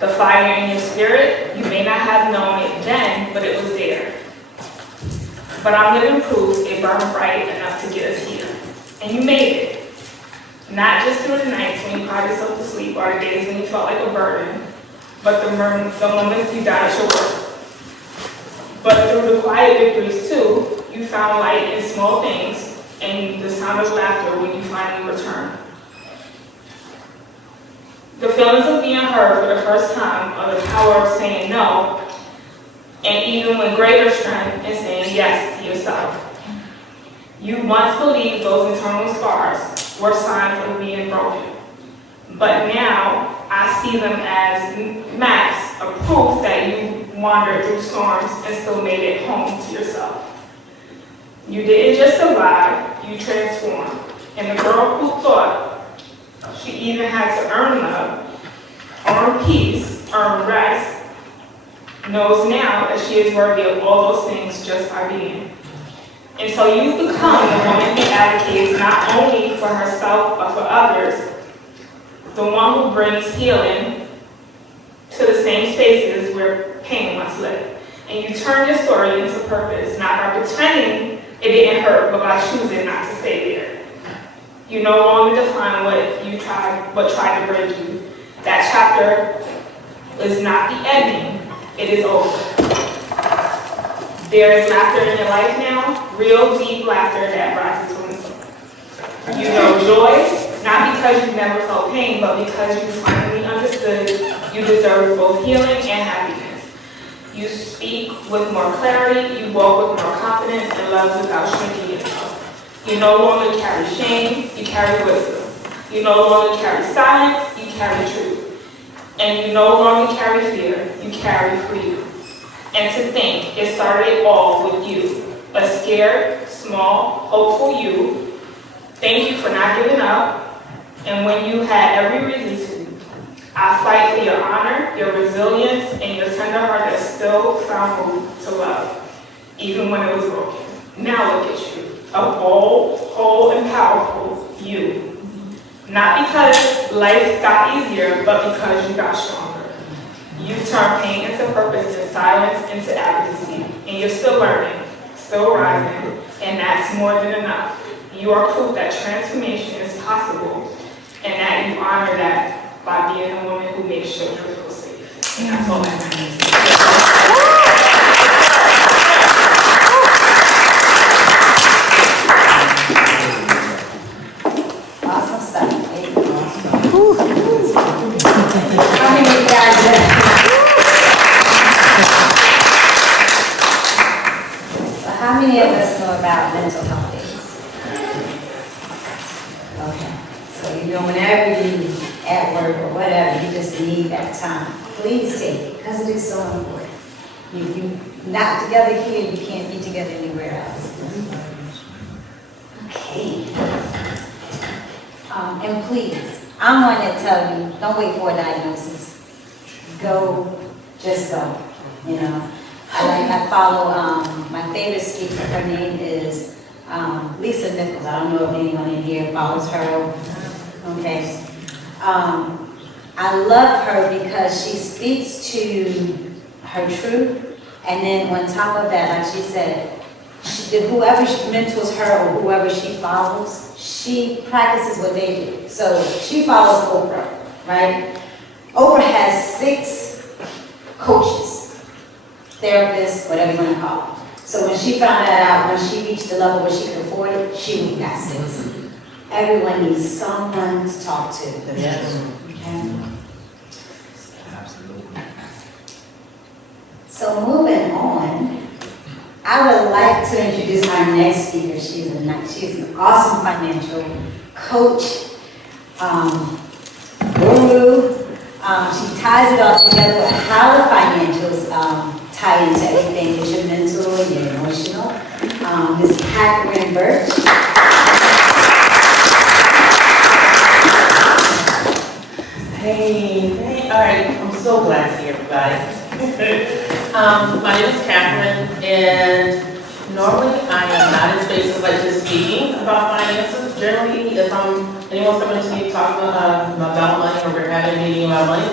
The fire in your spirit, you may not have known it then, but it was there. But I'm living proof it burned bright enough to get us here. And you made it. Not just through the nights when you cried yourself to sleep or the days when you felt like a burden, but the moments you died at your work. But through the quiet victories too, you found light in small things and the sound of laughter when you finally returned. The feelings of being heard for the first time, or the power of saying no, and even with greater strength in saying yes to yourself. You once believed those internal scars were signs of being broken. But now I see them as maps of proof that you wandered through storms and still made it home to yourself. You didn't just survive, you transformed. And the girl who thought she even had to earn love, earn peace, earn rest, knows now that she is worthy of all those things just by being. And so you become the woman who advocates not only for herself but for others, the one who brings healing to the same spaces where pain once lived. And you turn your story into purpose, not by pretending it didn't hurt, but by choosing not to stay there. You no longer define what tried to break you. That chapter is not the ending, it is over. There is laughter in your life now, real deep laughter that rises from the soul. You know joy, not because you never felt pain, but because you finally understood you deserve both healing and happiness. You speak with more clarity, you walk with more confidence, and love without shrinking yourself. You no longer carry shame, you carry wisdom. You no longer carry silence, you carry truth. And you no longer carry fear, you carry freedom. And to think, it started all with you. A scared, small, hopeful you. Thank you for not giving up. And when you had every reason to, I fight for your honor, your resilience, and your tender heart that still found room to love, even when it was broken. Now look at you, a bold, whole, and powerful you. Not because life got easier, but because you got stronger. You turn pain into purpose and silence into advocacy. And you're still learning, still rising, and that's more than enough. You are proof that transformation is possible, and that you honor that by being a woman who makes children feel safe. And that's all that matters. Awesome stuff. How many of you guys so how many of us know about mental health days? Okay. So you know whenever you at work or whatever, you just need that time. Please take it, because it is so important. If you're not together here, you can't be together anywhere else. Okay. And please, I'm one that tell you, don't wait for a diagnosis. Go, just go, you know. I follow, my favorite speaker, her name is Lisa Nichols. I don't know if anyone in here follows her. Okay. I love her because she speaks to her truth, and then on top of that, like she said, whoever she mentors her or whoever she follows, she practices what they do. So she follows Oprah, right? Oprah has 6 coaches, therapists, whatever you want to call them. So when she found that out, when she reached the level where she could afford it, she went and got 6. Everyone needs someone to talk to. Yes. Okay? Absolutely. So So moving on, I would like to introduce our next speaker. She's an awesome financial coach, guru. She ties it all together with how the financials tie into everything with your mental and your emotional. Ms. Catherine Burch. Hey, all right, I'm so glad to see everybody. My name is Catherine, and normally I am not in spaces like this speaking about finances. Generally, if anyone's coming to me talking about money or we're having a meeting about money,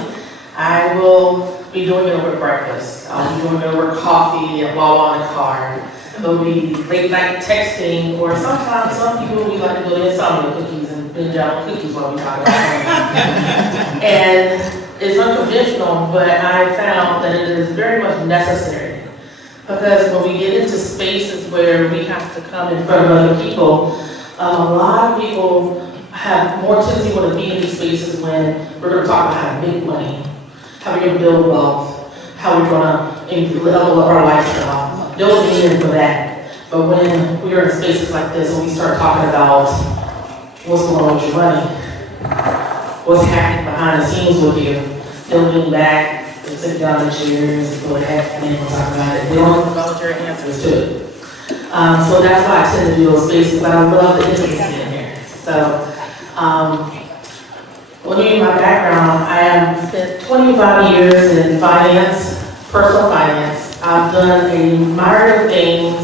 I will be doing it over breakfast. I'll be doing it over coffee and while in the car. It'll be late night texting, or sometimes some people we like to go to insomnia cookies and binge out on cookies while we talk about money. And it's unconventional, but I found that it is very much necessary. Because when we get into spaces where we have to come in front of other people, a lot of people have more tendency to want to be in these spaces when we're going to talk about how to make money, how we're going to build wealth, how we're going to level up our lifestyle. They'll be in for that. But when we are in spaces like this, when we start talking about what's going on with your money, what's happening behind the scenes with you, they'll lean back, they'll sit down in chairs, go ahead and we'll talk about it. They don't volunteer answers to it. So that's why I tend to do those spaces, but I love the intimacy in here. So, when you know my background, I have spent 25 years in finance, personal finance. I've done a myriad of things,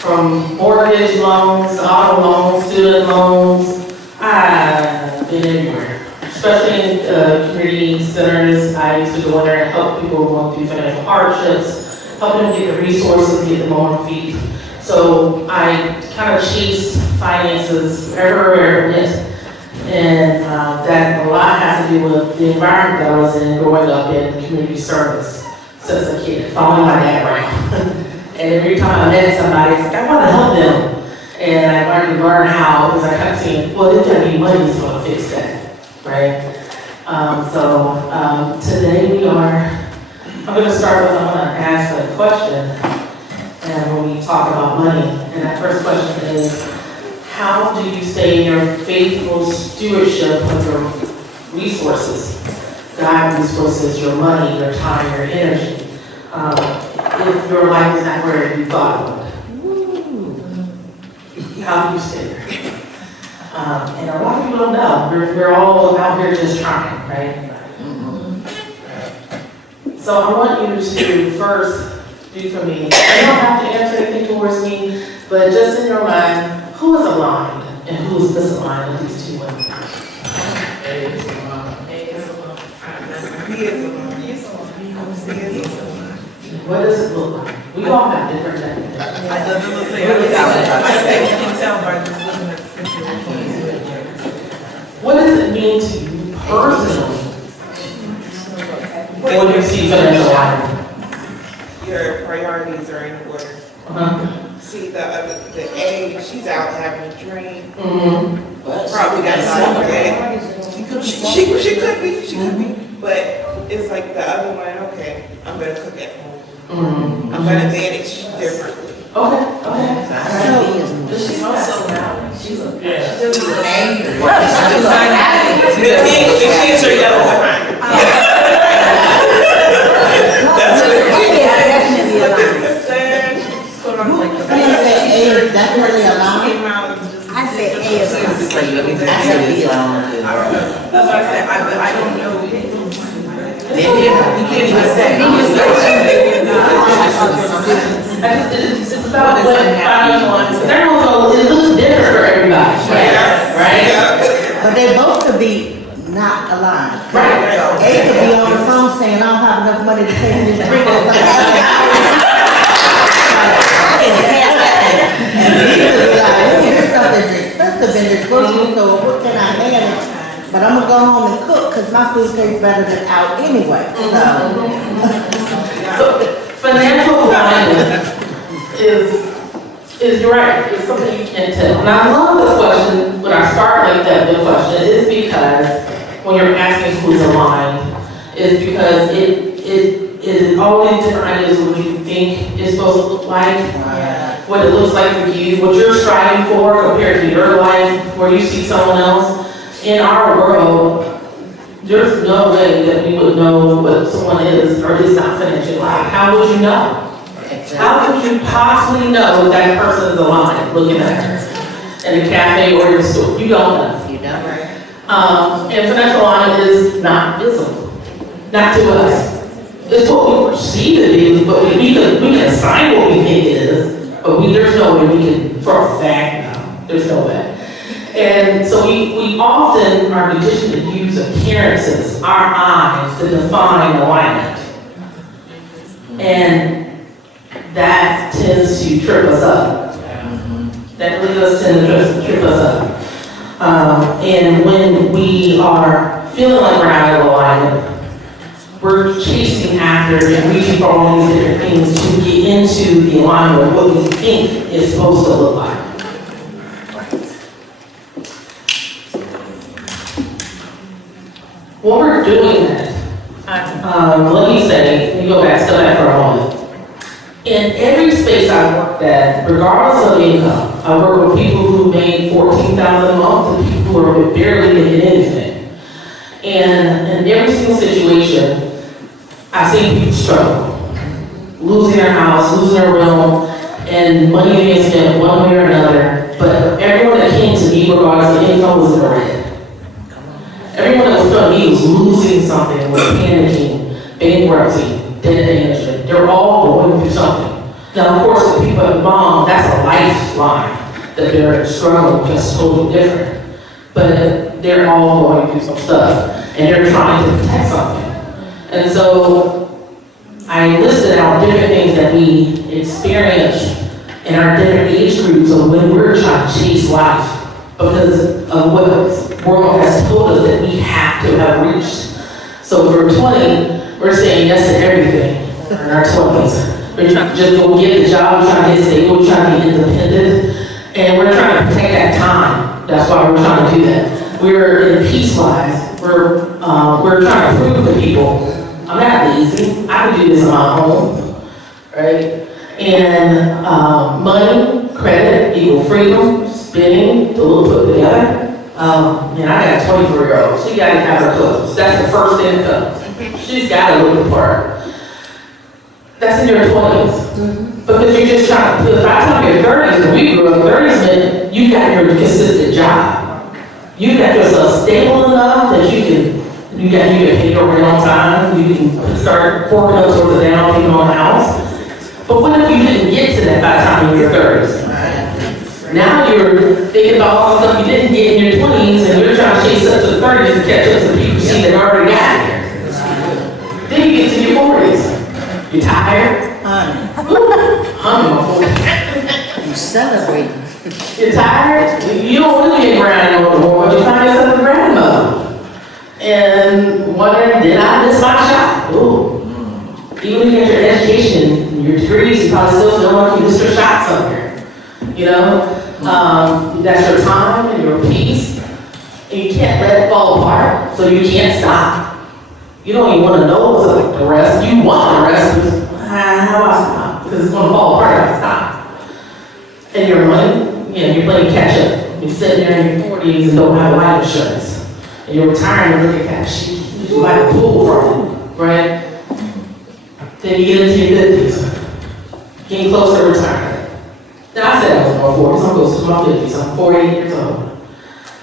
from mortgage loans, auto loans, student loans. I've been everywhere, especially in community centers. I used to go in there and help people going through financial hardships, help them get the resources, get them on their feet. So I kind of chased finances everywhere I went. And that a lot has to do with the environment that I was in growing up in community service since a kid, following my dad around. And every time I met somebody, it's like, I want to help them. And I learned to learn how, because I kept saying, well, there's got to be money that's going to fix that, right? Today I'm going to start with, I'm going to ask a question, and when we talk about money, and that first question is, how do you stay in your faithful stewardship of your resources? God resources, your money, your time, your energy. If your life is not where you thought it would. How do you stay there? And a lot of people don't know. We're all out here just trying, right? So I want you to first do for me, you don't have to answer anything towards me, but just in your mind, who is aligned and who is misaligned with these two women? What does it look like? We all have different definitions. What does it mean to you personally when you see financial alignment? Your priorities are in order. See the A, she's out having a drink. Probably got some of that. She could be. But it's like the other one, okay, I'm gonna cook at home. I'm gonna manage differently. She's also now. She's a The kids are yellow behind her. That's what Definitely aligned. Definitely aligned. I say A is aligned. I said B alone too. That's what I said, I don't know. It's about what everyone wants. It looks different for everybody, right? But they both could be not aligned. Right. A could be on the phone saying, I don't have enough money to pay for this drink. This stuff is expensive in this grocery store, what can I manage? But I'm gonna go home and cook, because my food tastes better than out anyway, So financial alignment is you're right, it's something you can't tell. And I love this question, when I start like that with a question, is because when you're asking who's aligned, is because it all these different ideas is supposed to look like, what it looks like for you, what you're striving for compared to your life, where you see someone else. In our world, there's no way that we would know what someone is or is not financially like. How would you know? How could you possibly know that person is aligned looking at her in a cafe or your store? You don't know. You don't. And financial alignment is not visible, not to us. It's what we perceive it is, but we can assign what we think it is, but there's no way we can, for a fact, no. There's no way. And so we often are conditioned to use appearances, our eyes, to define alignment. And that tends to trip us up. That really does tend to trip us up. And when we are feeling like we're out of alignment, we're chasing after and reaching for all these different things to get into the alignment of what we think is supposed to look like. When we're doing that, let me go back for a moment. In every space I worked at, regardless of income, I work with people who made $14,000 a month and people who are barely making anything. And in every single situation, I've seen people struggle, losing their house, losing their room, and money being spent one way or another. But everyone that came to me, regardless of income, was in the red. Everyone that was coming to me was losing something, was panicking, bankruptcy, debt management. They're all going through something. Now, of course, the people at the bottom, that's a lifeline that they're struggling with, just totally different. But they're all going through some stuff, and they're trying to protect something. And so I listed out different things that we experience in our different age groups of when we're trying to chase life because of what the world has told us that we have to have reached. So for 20, we're saying yes to everything in our 20s. We're trying to just go get the job, we're trying to get stable, we're trying to get independent, and we're trying to protect that time. That's why we're trying to do that. We're in peace lives. We're trying to prove to people, I'm not lazy, I can do this on my own, right? And money, credit, equal freedom, spending, the little put together. And I got a 24-year-old, she gotta have her clothes. That's the first income. She's gotta look the part. That's in your 20s. Because you're just trying to, by the time you're 30s, when we grew up, 30s meant you got your consistent job. You got yourself stable enough that you can pay your rent on time, you can start working up towards the down payment on the house. But what if you didn't get to that by the time you're 30s? Now you're thinking about all the stuff you didn't get in your 20s and you're trying to chase up to the 30s to catch up to the people that already got here. Then you get to your 40s. You tired? Honey, my 40s. You celebrating. You're tired? You don't want to be a grandmother anymore, but you find yourself a grandmother. And wondering, did I miss my shot? Ooh. Even if you get your education, your degrees, you probably still feel like you missed your shot somewhere. You know? That's your time and your peace. And you can't let it fall apart, so you can't stop. You don't even want to know what's like the rest. You want the rest, but how do I stop? Because it's going to fall apart if I stop. And your money, you're playing catch up. You're sitting there in your 40s and don't have life insurance. And you're retiring and looking at sheet. You like a pool from it, right? Then you get into your 50s, getting close to retirement. Now I said I was in my 40s, I'm close to my 50s, I'm 48 years old.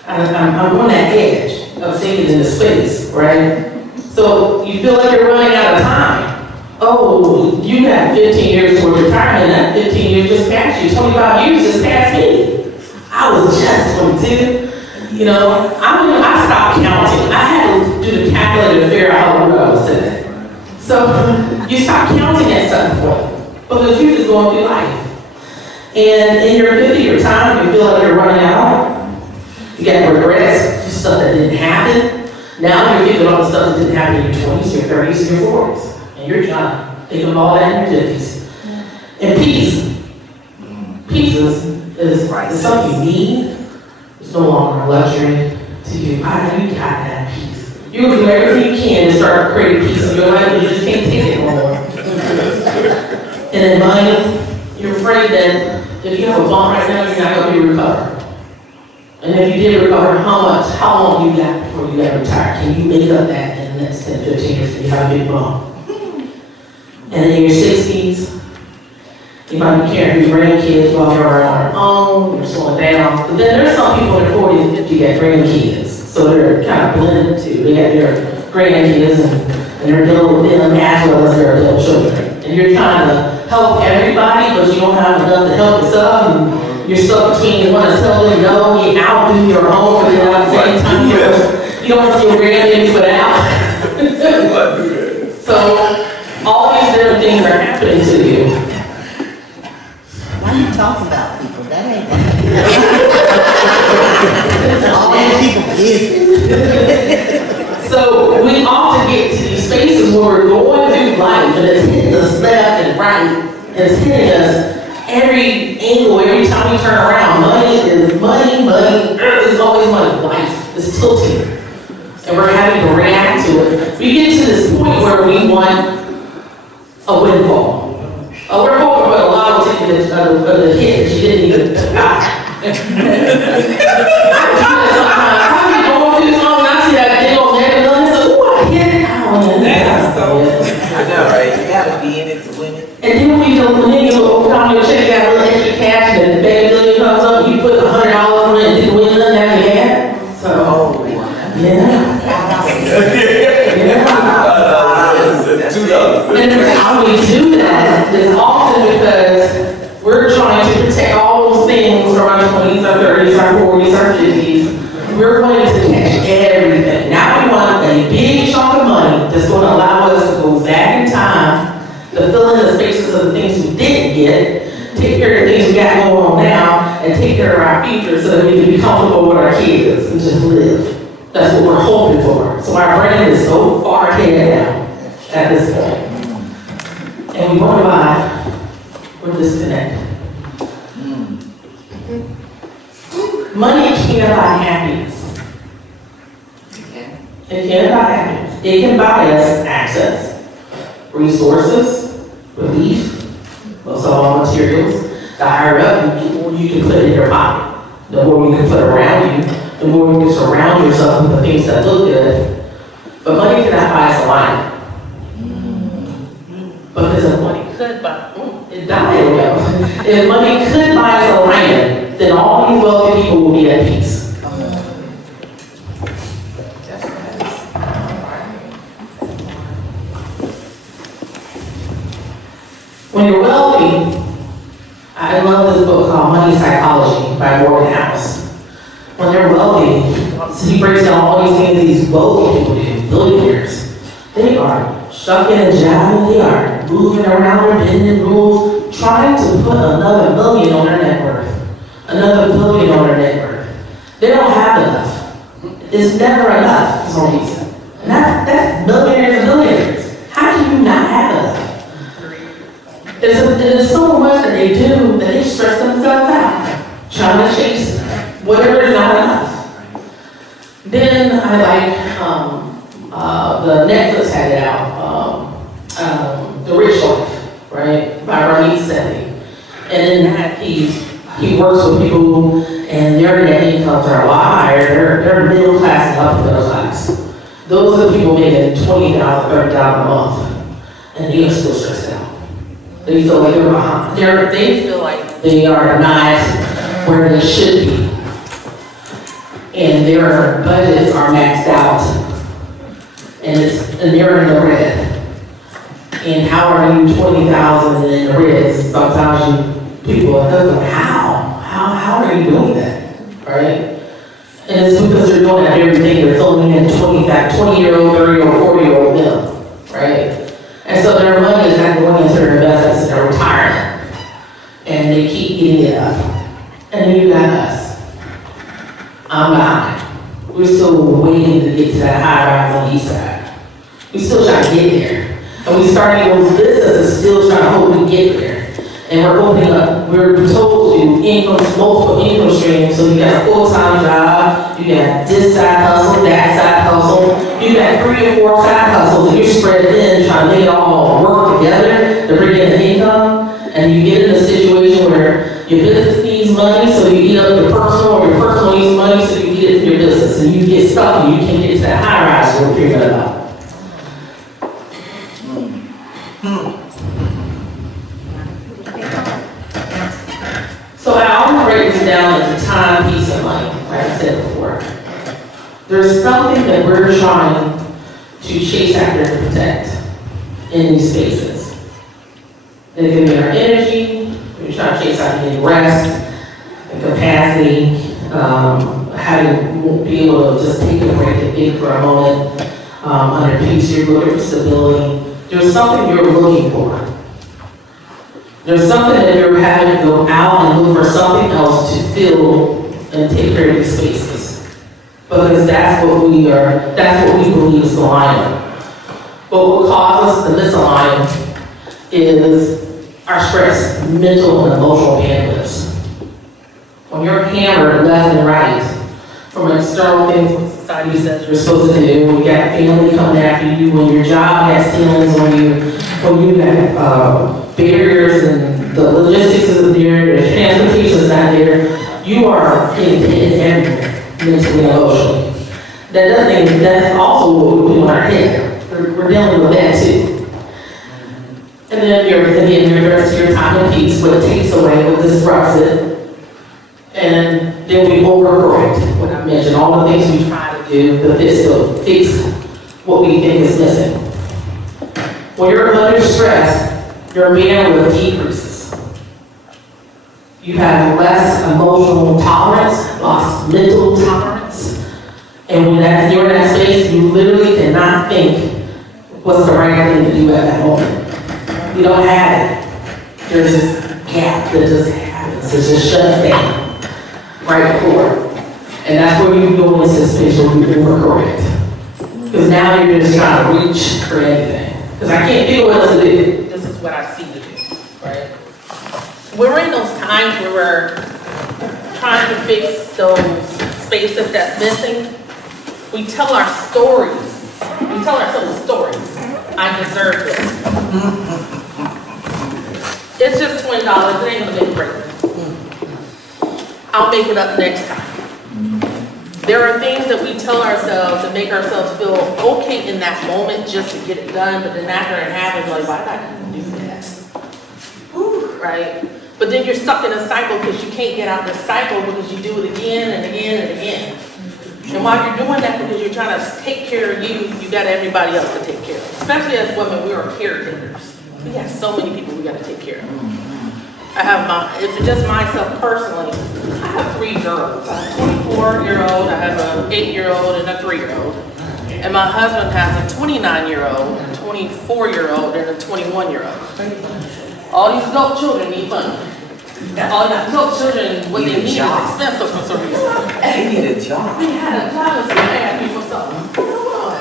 I'm on that edge of thinking in the space, right? So you feel like you're running out of time. Oh, you got 15 years towards retirement, and that 15 years just passed you. 25 years just passed me. I was just 22. You know, I stopped counting. I had to do the calculator to figure out how old I was today. So you stop counting at some point because you're just going through life. And in your 50-year time, you feel like you're running out. You got regrets, stuff that didn't happen. Now you're thinking about the stuff that didn't happen in your 20s, your 30s, and your 40s. And you're trying to think of all that in your 50s. And peace. Peace is something you need. It's no longer a luxury to you. You got that peace. You're going to do everything you can to start creating peace in your life, but you just can't take it anymore. And then money, you're afraid that if you have a bump right now, you're not gonna be recovered. And if you did recover, how long you got before you got retired? Can you make up that in the next 10, 15 years if you have a big bump? And in your 60s, you might be caring for your grandkids while you're on your own, you're slowing down. But then there's some people in their 40s and 50 got grandkids. So they're kind of blended too. They got their grandkids and they're dealing with them as well as their adult children. And you're trying to help everybody, but you don't have enough to help yourself. And you're stuck between one is telling no, get out, do your own, but then at the same time, you don't want to see your grandkids put out. So all these different things are happening to you. Why you talking about people? That ain't all these people business. So we often get to these spaces where we're going through life and it's hitting us left and right, and it's hitting us every angle, every time we turn around. Money is money, is always money. Life is tilting. And we're having to react to it. We get to this point where we want a windfall. We're hoping for a lotto ticket of the hit that you didn't even buy. I do that sometimes. I be going through something and I see that thing on there and I say, ooh, I hit it. That's so, I know, right? You gotta be in it to win it. And then when you overcome your check, you got a little extra cash, and the baby million comes up, you put $100 on it and didn't win nothing after that. So, yeah. And how we do that is often because we're trying to protect all those things from our 20s, our 30s, our 40s, our 50s. We're going to catch everything. Now we want a big chunk of money that's going to allow us to go back in time, to fill in the spaces of the things we didn't get, take care of the things we got going on now, and take care of our future so that we can be comfortable with our kids and just live. That's what we're hoping for. So our brain is so far ahead now at this point. And we wonder why we're disconnected. Money can't buy happiness. It can't buy happiness. It can buy us access, resources, relief, most of all materials. The higher up, the more you can put in your pocket. The more you can put around you, the more you can surround yourself with the things that look good. But money cannot buy us alignment. Because if money could buy, it died ago. If money could buy us alignment, then all these wealthy people will be at peace. When you're wealthy, I love this book called Money Psychology by Morgan House. When they're wealthy, so he breaks down all these things these wealthy people do, billionaires. They are shucking and jabbing, they are moving around, bending rules, trying to put another million on their net worth, another billion on their net worth. They don't have enough. It's never enough for some reason. And that's millionaires and millionaires. How do you not have enough? There's so much that they do that they stress themselves out, trying to chase whatever is not enough. Then I like the Netflix had it out, The Rich Life, right, by Ramit Sethi. And in that he works with people and their net incomes are a lot higher. They're middle class and upper middle class. Those are the people making $20,000, $30,000 a month, and they are still stressed out. They feel like they're behind. They feel like they are not where they should be. And their budgets are maxed out. And they're in the red. And how are you 20,000 in the red? Sometimes people are thinking, how are you doing that? Right? And it's because they're doing everything. They're filling in 20-year-old, 30-year-old, 40-year-old bill. Right? And so their money is not going into their investments in their retirement. And they keep eating it up. And then you got us. I'm behind. We're still waiting to get to that high rise on the east side. We still trying to get there. And we starting those businesses still trying to hope we get there. And we're opening up, we're told you multiple income streams. So you got a full-time job, you got this side hustle, that side hustle, you got 3 or 4 side hustles, and you're spread thin trying to make it all work together to bring in the income. your business needs money, so you eat up your personal, or your personal needs money, so you eat it for your business. And you get stuck and you can't get to that high rise you're dreaming about. So I always break this down into time, peace, and money, like I said before. There's something that we're trying to chase after and protect in these spaces. It can be our energy, we're trying to chase after getting rest, and capacity, having, be able to just take a break and think for a moment, under peace, you're looking for stability. There's something you're looking for. There's something that you're having to go out and look for something else to fill and take care of these spaces. Because that's what we believe is the alignment. But what causes the misalignment is our stress, mental and emotional bandwidths. When you're hammered left and right from external things what society says you're supposed to do, when you got family coming after you, when your job has ceilings on you, when you got barriers and the logistics isn't there, the transportation's not there, you are getting hit everywhere, mentally and emotionally. That's also what we do in our head. We're dealing with that too. And then you're to your time and peace, what takes away, what disrupts it. And then we overcorrect, what I mentioned, all the things we try to do to fix what we think is missing. When you're under stress, your bandwidth decreases. You have less emotional tolerance, less mental tolerance. And when you're in that space, you literally cannot think what's the right thing to do at that moment. You don't have it. There's this gap that just happens. It just shuts down right before. And that's where you go into this space where you overcorrect. Because now you're just trying to reach for anything. Because I can't figure what else to do. This is what I see to do, right? We're in those times where we're trying to fix those spaces that's missing. We tell our stories. We tell ourselves stories. I deserve this. It's just $20. It ain't gonna make a break. I'll make it up next time. There are things that we tell ourselves and make ourselves feel okay in that moment just to get it done, but then after it happens, like, why did I even do that? Ooh, right? But then you're stuck in a cycle because you can't get out of the cycle because you do it again and again and again. And while you're doing that because you're trying to take care of you, you got everybody else to take care of. Especially as women, we are caretakers. We have so many people we got to take care of. I have if it's just myself personally, I have 3 girls. I have a 24-year-old, I have an 8-year-old, and a 3-year-old. And my husband has a 29-year-old, a 24-year-old, and a 21-year-old. All these adult children need money. All these adult children, what they need is expensive for some reason. They need a job. They had a job and somebody asked me for something. Come on.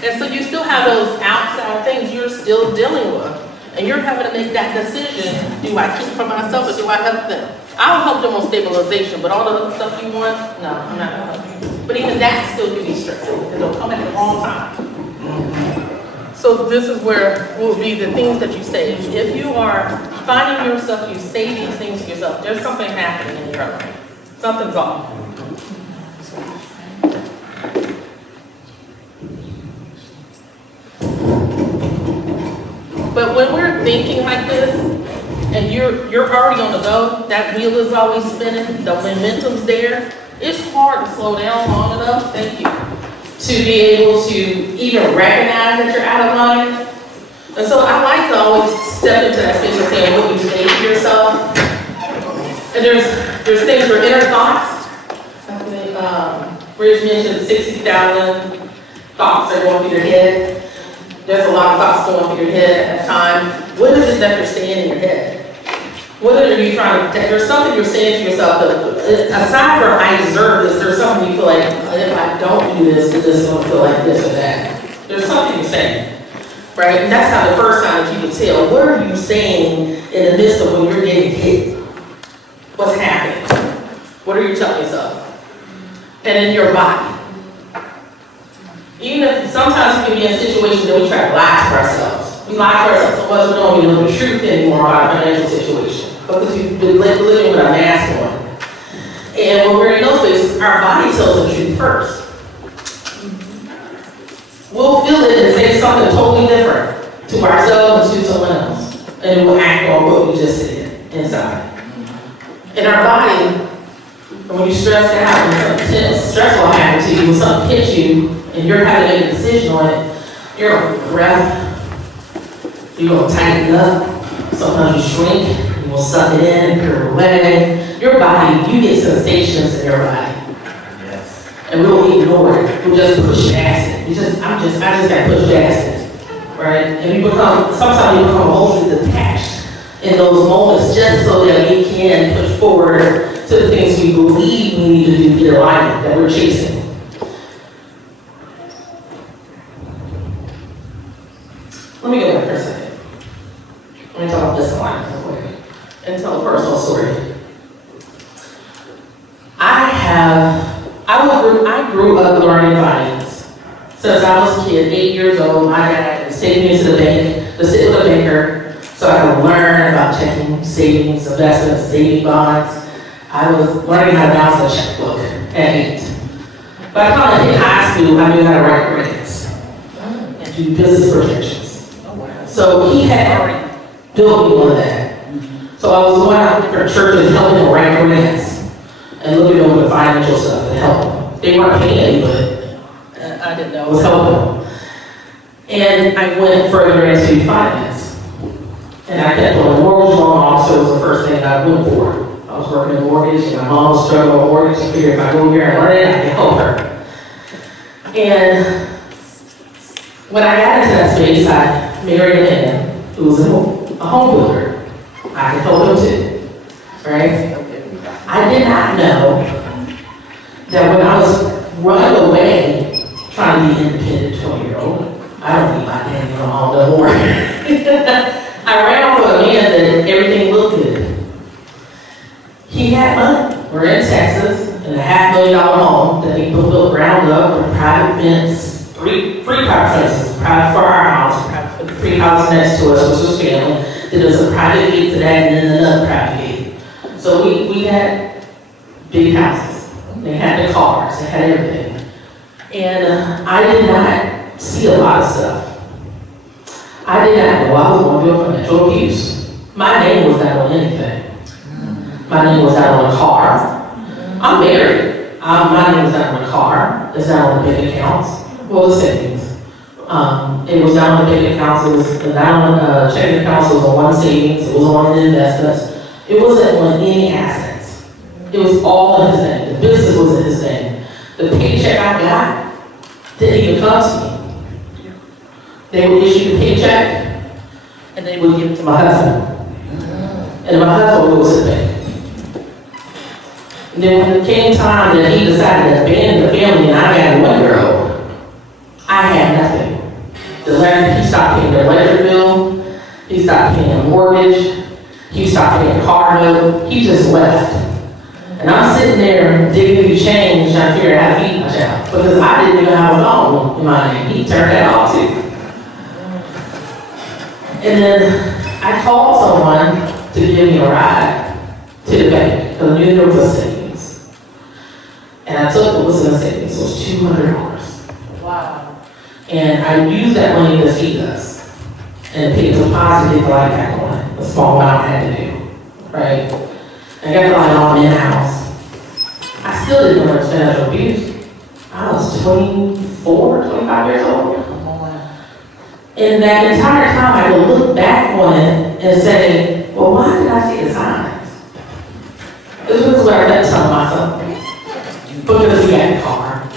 And so you still have those outside things you're still dealing with. And you're having to make that decision, do I keep for myself or do I help them? I'll help them on stabilization, but all the other stuff you want, no, I'm not gonna help you. But even that still can be stressful, because it'll come at the wrong time. So this is where will be the things that you say. If you are finding yourself, you say these things to yourself, there's something happening in your life. Something's off. But when we're thinking like this, and you're already on the go, that wheel is always spinning, the momentum's there, it's hard to slow down long enough, thank you, to be able to even recognize that you're out of line. And so I like to always step into that space of saying what you say to yourself. And there's things where inner thoughts, Burch mentioned 60,000 thoughts are going through your head. There's a lot of thoughts going through your head at a time. What is it that you're saying in your head? What are you trying to protect? There's something you're saying to yourself that, aside from I deserve this, there's something you feel like, if I don't do this, it's just going to feel like this or that. There's something you're saying, right? And that's how the first time that you can tell. What are you saying in the midst of when you're getting hit? What's happening? What are you telling yourself? And in your body. Even if sometimes we can be in situations that we try to lie to ourselves. We lie to ourselves so much we don't even know the truth anymore about our financial situation because we've been living with a mask on. And when we're in those spaces, our body tells the truth first. We'll feel it and say something totally different to ourselves and to someone else. And we'll act on what we just said inside. In our body, when you stress out, when something stressful happens to you, when something hits you, and you're having to make a decision on it, you're on breath, you're gonna tighten up, sometimes you shrink, you will suck it in, put it away. Your body, you get sensations in your body. Yes. And we'll ignore it, we'll just push past it. I just gotta push past it, right? And sometimes you become emotionally detached in those moments just so that we can push forward to the things we believe we need to do to get alignment that we're chasing. Let me go back for a second. Let me talk about this alignment real quick and tell a personal story. I grew up learning finance. Since I was a kid, 8 years old, my dad was taking me to the bank to sit with a banker so I could learn about checking, savings, investments, saving bonds. I was learning how to balance a checkbook at 8. By the time I hit high school, I knew how to write grants and do business projections. So he had already built me one of that. So I was going out to different churches helping them write grants and looking over the financial stuff and help them. They weren't paying me, but I didn't know I was helping them. And I went further into finance. And I kept on mortgage loan officer was the first thing I went for. I was working in mortgage and my mom was struggling with mortgage. I figured if I go here and learn it, I can help her. And when I got into that space, I married a man who was a home builder. I could help him too, right? I did not know that when I was running away, trying to be independent 20-year-old, I don't need my daddy no home no more. I ran off with a man that everything looked good. He had money. We're in Texas, in a $500,000 home that he built ground up with a private fence, three private fences, private for our house, the free house next to us, which was family. Then there's a private gate to that and then another private gate. So we had big houses. They had the cars, they had everything. And I did not see a lot of stuff. I did not know I was going to do financial abuse. My name was not on anything. My name was not on a car. I'm married. My name was not on a car. It's not on the bank accounts. Well, the savings. It was not on the bank accounts. It was not on checking accounts. It was on one savings. It was on the investments. It wasn't on any assets. It was all in his name. The business was in his name. The paycheck I got didn't even come to me. They would issue the paycheck, and they would give it to my husband. And my husband would go to the bank. And then when it came time that he decided to abandon the family and I got 1 year old, I had nothing. He stopped paying the electric bill, he stopped paying the mortgage, he stopped paying the car note, he just left. And I'm sitting there digging through change trying to figure out how to feed my child. Because I didn't even have a phone in my name. He turned that off too. And then I called someone to give me a ride to the bank because I knew there was a savings. And I took what was in the savings, it was $200. Wow. And I used that money to feed us and pay the deposit, get the light back on, a small amount I had to do, right? I got the light on in the house. I still didn't know financial abuse. I was 24, 25 years old. And that entire time I could look back on it and say, well, why did I see the signs? This is what I kept telling myself. Because we had a car.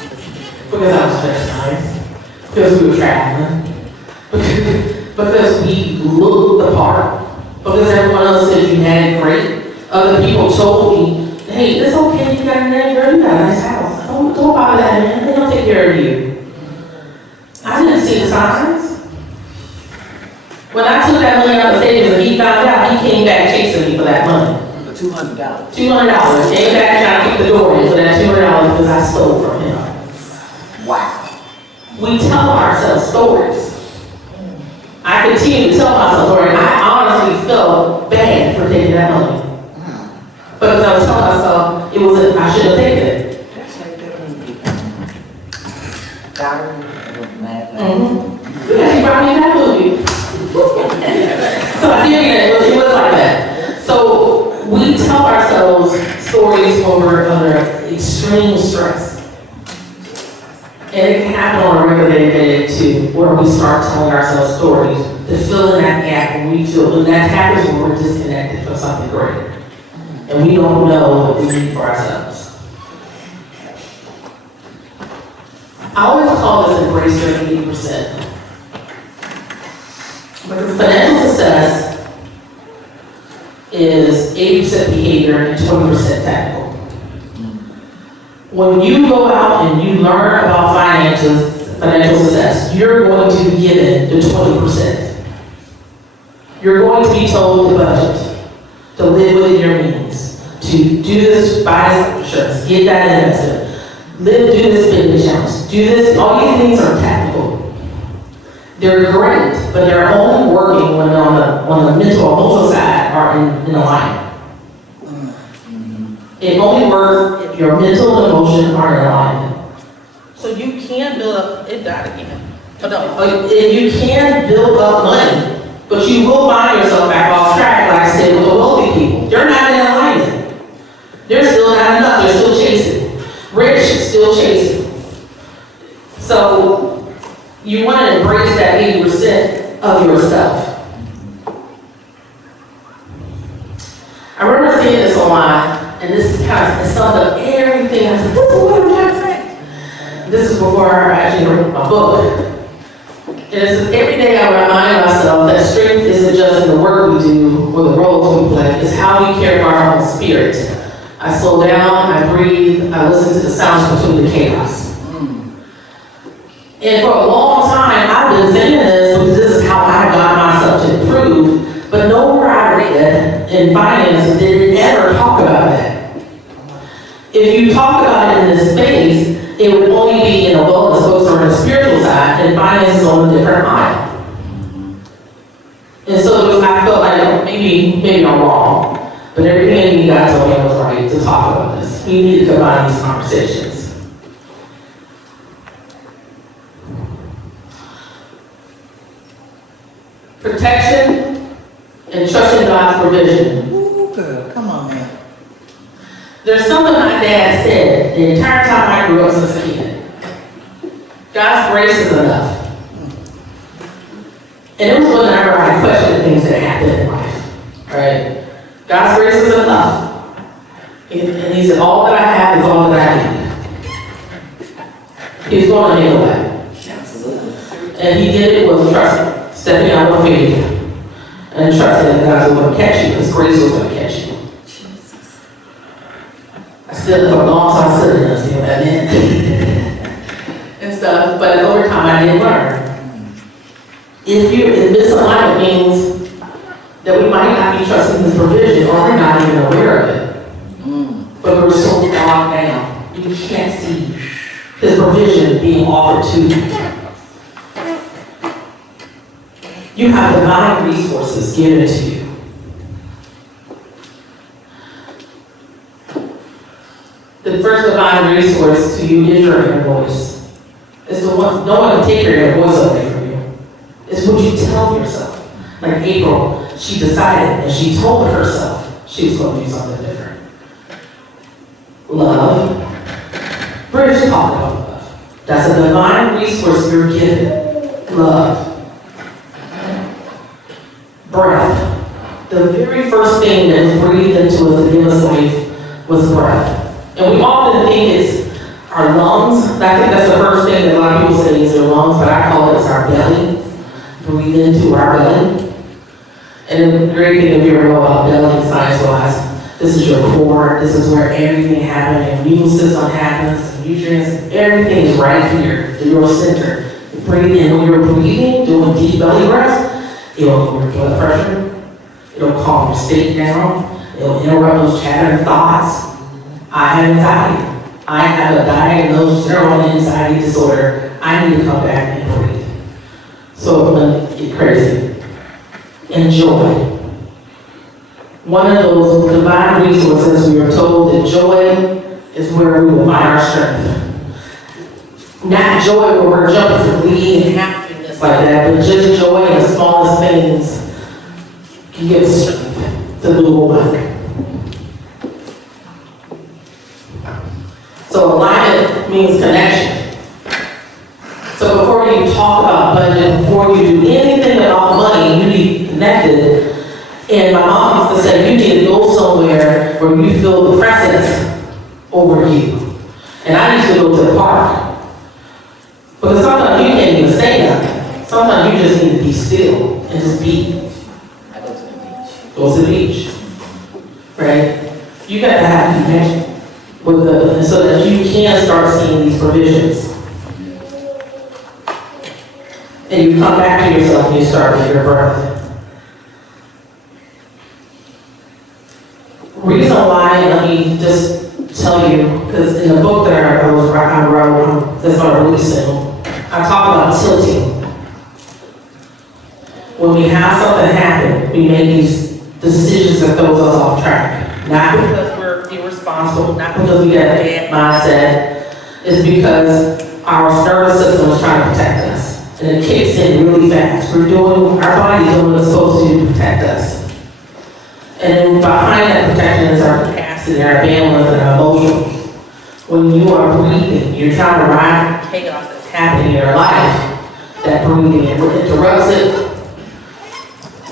Because I was dressed nice. Because we were traveling. Because we looked the part. Because everyone else said you had it great. Other people told me, hey, it's okay, you got a nice girl, you got a nice house. Don't bother that man, they don't take care of you. I didn't see the signs. When I took that money out of savings and he found out, he came back chasing me for that money. $200. $200. Came back trying to keep the door in for that $200 because I stole from him. Wow. We tell ourselves stories. I I continue to tell myself, Lord, I honestly felt bad for taking that money. But as I was telling myself, I shouldn't have taken it. Yeah, she brought me in that movie. So I did it, it was like that. So we tell ourselves stories when we're under extreme stress. And it can happen on a regular day too, where we start telling ourselves stories to fill in that gap when we feel, when that happens when we're disconnected from something greater. And we don't know what we need for ourselves. I always call this embrace your 80%. Because financial success is 80% behavior and 20% tactical. When you go out and you learn about financial success, you're going to be given the 20%. You're going to be told to budget, to live within your means, to do this, buy this insurance, get that investment, do this spending challenge, do this. All these things are tactical. They're great, but they're only working when they're on the mental or emotional side are in alignment. It only works if your mental and emotion are in alignment. So you can build up, it died again. Oh, no. And you can build up money, but you will find yourself back off track, like I said, with the wealthy people. They're not in alignment. They're still not enough, they're still chasing. Rich, still chasing. So you want to embrace that 80% of yourself. I remember seeing this online, and this is kind of summed up everything. I said, this is what I'm trying to say. This is before I actually wrote my book. And it says, every day I remind myself that strength isn't just in the work we do or the roles we play, it's how we care for our own spirit. I slow down, I breathe, I listen to the sounds between the chaos. And for a long time, I've been saying this because this is how I got myself to improve, but nowhere I read in finance did it ever talk about that. If you talk about it in this space, it would only be in a wellness focus or in the spiritual side, and finance is on a different aisle. And so I felt like maybe I'm wrong, but everything you guys told me I was right to talk about this. We need to combine these conversations. Protection and trusting God's provision. Ooh, girl, come on now. There's something my dad said the entire time I grew up since a kid. God's grace is enough. And it was whenever I questioned things that happened in life, right? God's grace is enough. And he said, all that I have is all that I need. He's going to handle that. And he did it with trust. Stepping out of faith and trusting that God was going to catch you, His grace was going to catch you. I still, for a long time, still didn't understand what that meant and stuff, but over time I did learn. If misalignment means that we might not be trusting His provision or we're not even aware of it, but we're so bogged down, we can't see His provision being offered to you. You have divine resources given to you. The first divine resource to you is your inner voice. It's the one, no one can take your inner voice away from you. It's what you tell yourself. Like April, she decided and she told herself she was going to do something different. Love. Burch talked about love. That's a divine resource you're given. Love. Breath. The very first thing that was breathed into us to give us life was breath. And we often think it's our lungs. I think that's the first thing that a lot of people say is their lungs, but I call it our belly. Breathe into our belly. And the great thing if you ever know about belly science-wise, this is your core, this is where everything happens, your immune system happens, nutrients, everything is right here, the neural center. Breathe in. When you're breathing, doing deep belly breaths, it'll lower your blood pressure, it'll calm your state down, it'll interrupt those chattering thoughts. I have anxiety. I have a diagnosed general anxiety disorder. I need to come back and breathe. So it wouldn't get crazy. and joy. One of those divine resources, we were told that joy is where we will find our strength. Not joy where we're jumping for glee and happiness like that, but just joy in the smallest things can give us strength to move on. So alignment means connection. So before you talk about budget, before you do anything about money, you need connected. And my mom used to say, you need to go somewhere where you feel the presence over you. And I used to go to the park. Because sometimes you can't even say nothing. Sometimes you just need to be still and just be. I go to the beach. Go to the beach. Right? You got to have connection with the, so that you can start seeing these provisions. And you come back to yourself and you start with your breath. Reason why, let me just tell you, because in the book that I wrote, that's not really soon, I talk about tilting. When we have something happen, we make these decisions that throws us off track. Not because we're irresponsible, not because we got a bad mindset, it's because our nervous system is trying to protect us. And it kicks in really fast. Our body's doing what it's supposed to protect us. And behind that protection is our capacity, our bandwidth, and our emotions. When you are breathing, you're trying to ride the chaos that's happening in your life. That breathing interrupts it.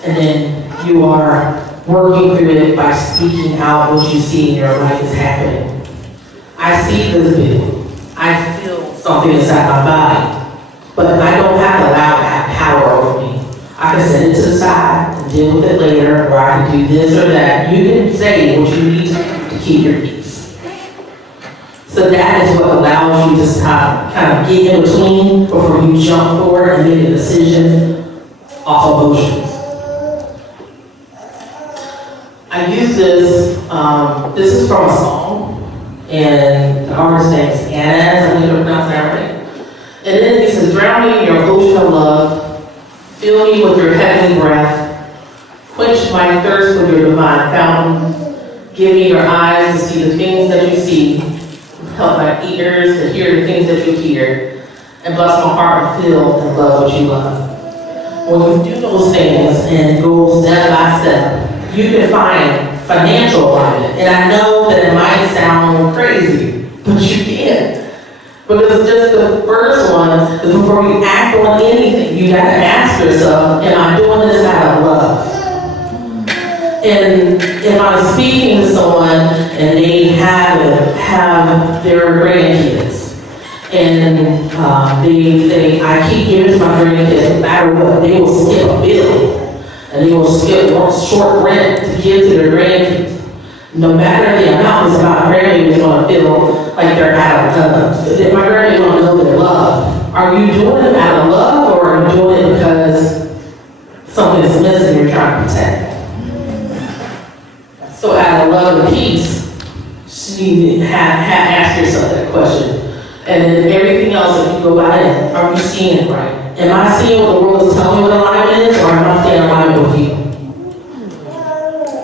And then you are working through it by speaking out what you see in your life is happening. I see this video. I feel something inside my body. But I don't have to allow that power over me. I can set it to the side and deal with it later, or I can do this or that. You can say what you need to keep your peace. So that is what allows you to stop, kind of get in between before you jump forward and make a decision off emotions. I use this, this is from a song, and the artist's name is Anna, I think I pronounced that right. And then it says, drown me in your ocean of love, fill me with your heavenly breath, quench my thirst with your divine fountain, give me your eyes to see the things that you see, help my ears to hear the things that you hear, and bless my heart to feel and love what you love. When you do those things and it goes step by step, you can find financial alignment. And I know that it might sound crazy, but you can. Because just the first one is before you act on anything, you gotta ask yourself, am I doing this out of love? And if I'm speaking to someone and they have their grandkids, and I keep giving to my grandkids, no matter what, they will skip a bill, and they will skip one short rent to give to their grandkids. No matter the amount, it's about grandbabies going to feel like they're out of love. My grandbabies want to know their love. Are you doing it out of love, or are you doing it because something is missing you're trying to protect? So out of love and peace, you need to ask yourself that question. And then everything else, if you go by it, are you seeing it right? Am I seeing what the world is telling me what alignment is, or am I staying in alignment with you?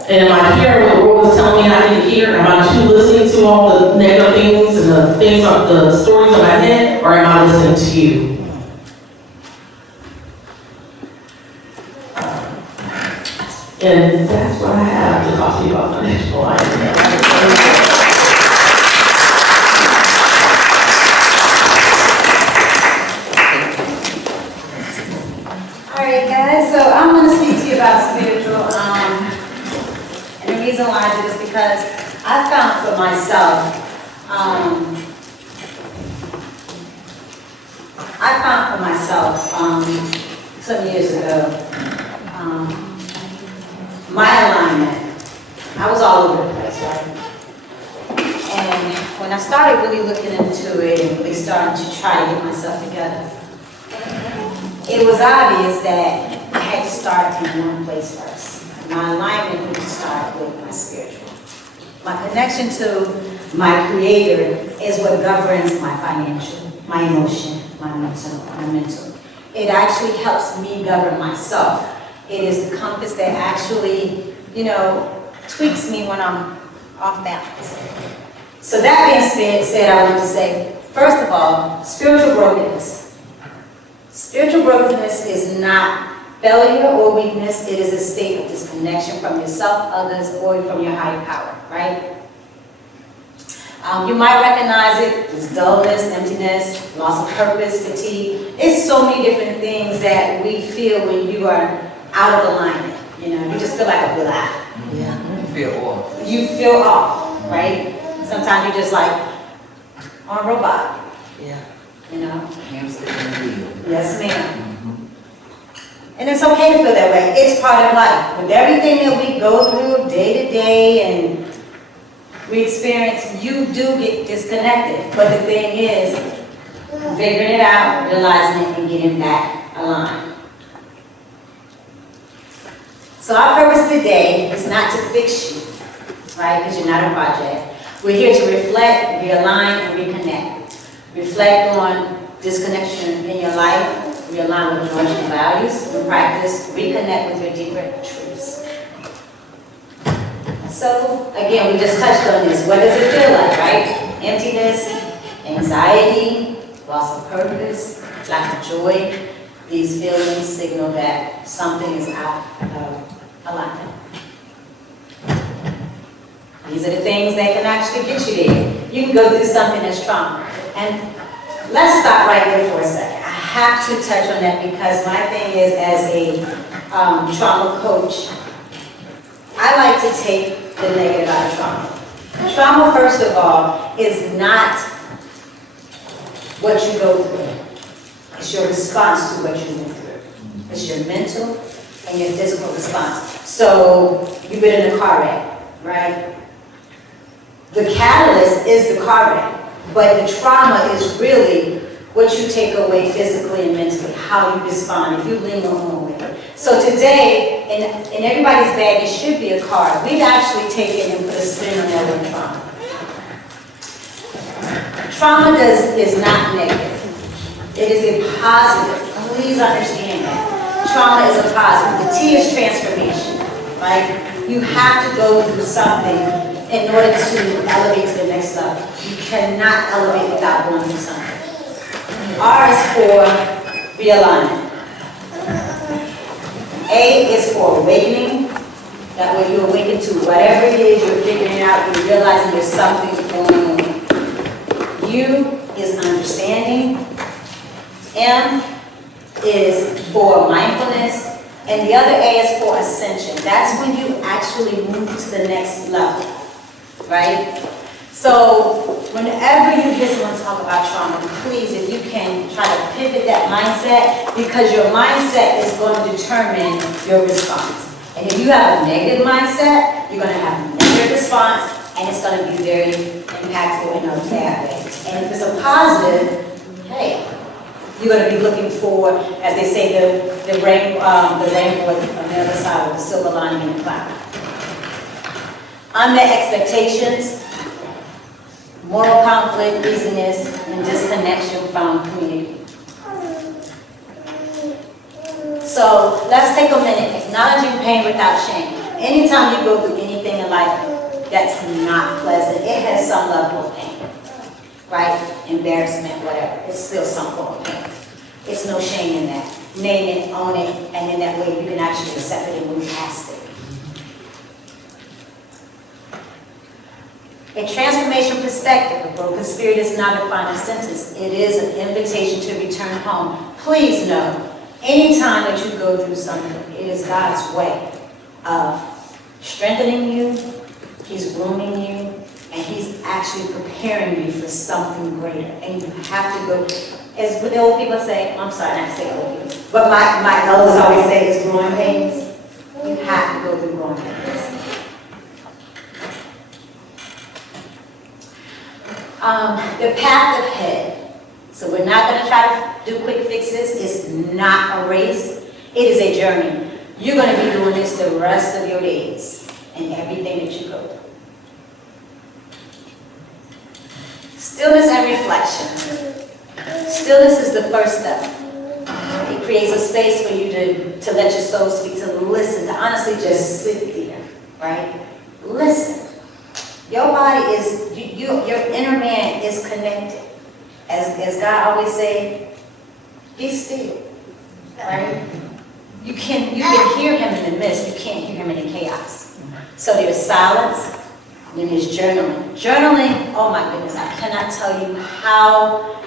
And am I hearing what the world is telling me I need to hear? Am I too listening to all the negative things and the stories in my head, or am I listening to you? And that's what I have to talk to you about financial alignment. Alright guys, so I'm going to speak to you about spiritual, and the reason why I do this is because I found for myself, some years ago, my alignment, I was all over the place, right? And when I started really looking into it and really starting to try to get myself together, it was obvious that I had to start in one place first. My alignment needed to start with my spiritual. My connection to my Creator is what governs my financial, my emotion, my mental. It actually helps me govern myself It is the compass that actually, you know, tweaks me when I'm off balance. So that being said, I want to say, first of all, spiritual brokenness. Spiritual brokenness is not failure or weakness. It is a state of disconnection from yourself, others, or from your higher power, right? You might recognize it as dullness, emptiness, loss of purpose, fatigue. It's so many different things that we feel when you are out of alignment. You know, you just feel like a blah. Yeah. You feel off. You feel off, right? Sometimes you're just like on a robot, Yeah. you know? Hamster in the wheel. Yes, ma'am. And it's okay to feel that way. It's part of life. With everything that we go through day to day and we experience, you do get disconnected. But the thing is, figuring it out, realizing it, and getting back aligned. So our purpose today is not to fix you, right? Because you're not a project. We're here to reflect, realign, and reconnect. Reflect on disconnection in your life, realign with your emotional values, and practice, reconnect with your deeper truths. So, again, we just touched on this. What does it feel like, right? Emptiness, anxiety, loss of purpose, lack of joy. These feelings signal that something is out of alignment. These are the things that can actually get you there. You can go through something that's trauma. And let's stop right there for a second. I have to touch on that because my thing is, as a trauma coach, I like to take the negative out of trauma. Trauma, first of all, is not what you go through. It's your response to what you went through. It's your mental and your physical response. So, you've been in a car wreck, right? The catalyst is the car wreck, but the trauma is really what you take away physically and mentally, how you respond, if you linger on with it. So today, in everybody's bag, it should be a card. We've actually taken and put a spin on that word trauma. Trauma is not negative. It is a positive. Please understand that. Trauma is a positive. The T is transformation, right? You have to go through something in order to elevate to the next level. You cannot elevate without going through something. R is for realign. A is for awakening. That way you awaken to whatever it is you're figuring out, you're realizing there's something going on. U is understanding. M is for mindfulness. And the other A is for ascension. That's when you actually move to the next level, right? So whenever you hear someone talk about trauma, please, if you can, try to pivot that mindset, because your mindset is going to determine your response. And if you have a negative mindset, you're going to have a negative response, and it's going to be very impactful in a bad way. And if it's a positive, hey, you're going to be looking for, as they say, the rainbow on the other side, with the silver lining in the cloud. Unmet expectations, moral conflict, busyness, and disconnection from community. So let's take a minute, acknowledging pain without shame. Anytime you go through anything in life that's not pleasant, it has some level of pain, right? Embarrassment, whatever. It's still some form of pain. It's no shame in that. Name it, own it, and in that way you can actually accept it and move past it. A transformation perspective, a broken spirit is not a final sentence. It is an invitation to return home. Please know, anytime that you go through something, it is God's way of strengthening you, He's grooming you, and He's actually preparing you for something greater. And you have to go, as the old people say, I'm sorry, not to say old people, but my elders always say it's growing pains. You have to go through growing pains. The path ahead. So we're not going to try to do quick fixes. It's not a race. It is a journey. You're going to be doing this the rest of your days and everything that you go through. Stillness and reflection. Stillness is the first step. It creates a space for you to let your soul speak, to listen, to honestly just sit there, right? Listen. Your body is, your inner man is connected. As God always say, be still, right? You can hear him in the midst, you can't hear him in the chaos. So there's silence, and there's journaling. Journaling, oh my goodness, I cannot tell you how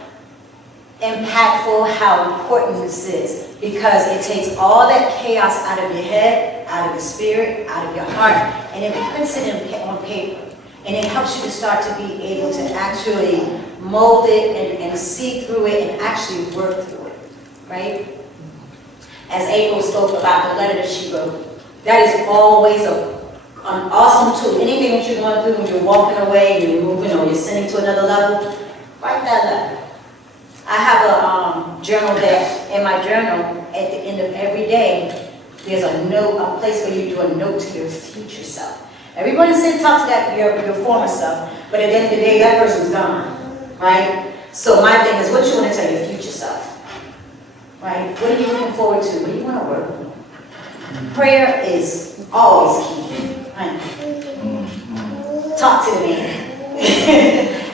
impactful, how important this is, because it takes all that chaos out of your head, out of your spirit, out of your heart, and it puts it on paper. And it helps you to start to be able to actually mold it and see through it and actually work through it, right? As April spoke about the letter that she wrote, that is always an awesome tool. Anything that you're going through when you're walking away, you're moving, or you're sending to another level, write that letter. I have a journal that, in my journal, at the end of every day, there's a note, a place where you do a note to your future self. Everyone talks to your former self, but at the end of the day, that person's gone, right? So my thing is, what you want to tell your future self, right? What are you looking forward to? What do you want to work on? Prayer is always key, right? Talk to the man.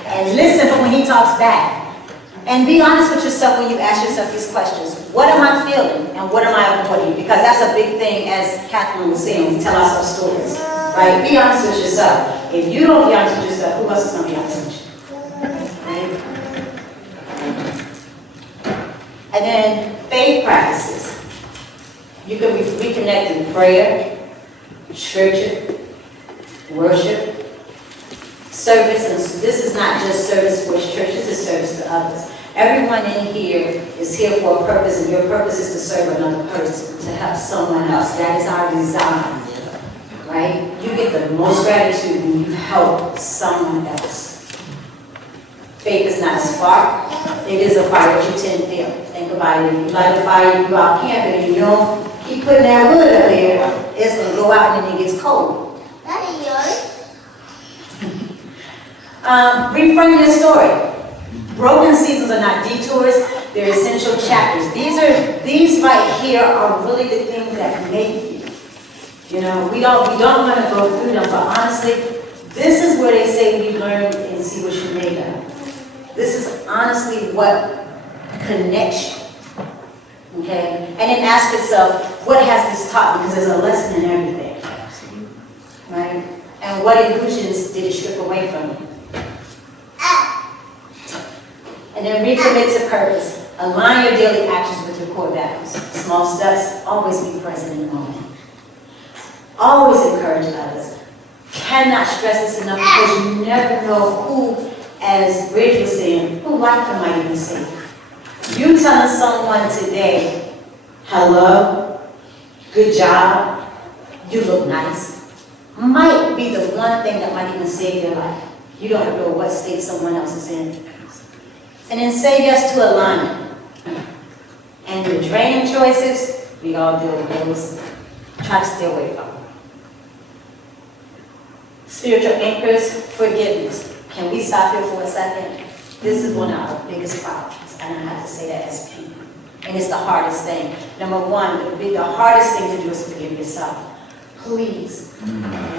And listen for when he talks back. And be honest with yourself when you ask yourself these questions. What am I feeling and what am I avoiding? Because that's a big thing, as Catherine was saying, we tell ourselves stories. Right? Be honest with yourself. If you don't be honest with yourself, who else is going to be honest with you? Right? And then faith practices. You can reconnect in prayer, church, worship, service. And this is not just service for church, this is service to others. Everyone in here is here for a purpose, and your purpose is to serve another person, to help someone else. That is our design. Right? You get the most gratitude when you help someone else. Faith is not a spark. It is a fire that you tend to feel. Think about it. If you light a fire, you go out camping, and you don't keep putting that wood up there, it's going to go out and then it gets cold. That is yours. Reframe your story. Broken seasons are not detours, they're essential chapters. These right here are really the things that make you. You know, we don't want to go through them, but honestly, this is where they say we learn and see what you're made of. This is honestly what connects you. Okay? And then ask yourself, what has this taught me? Because there's a lesson in everything. Right? And what illusions did it strip away from you? And then recommit to purpose. Align your daily actions with your core values. Small steps, always be present in the moment. Always encourage others. Cannot stress this enough, because you never know who, as Bridge was saying, who life might even save. You telling someone today, hello, good job, you look nice, might be the one thing that might even save their life. You don't know what state someone else is in. And then say yes to alignment. And the draining choices, we all deal with those. Try to stay away from them. Spiritual anchors, forgiveness. Can we stop here for a second? This is one of our biggest problems, and I have to say that as people. And it's the hardest thing. Number one, the hardest thing to do is forgive yourself. Please,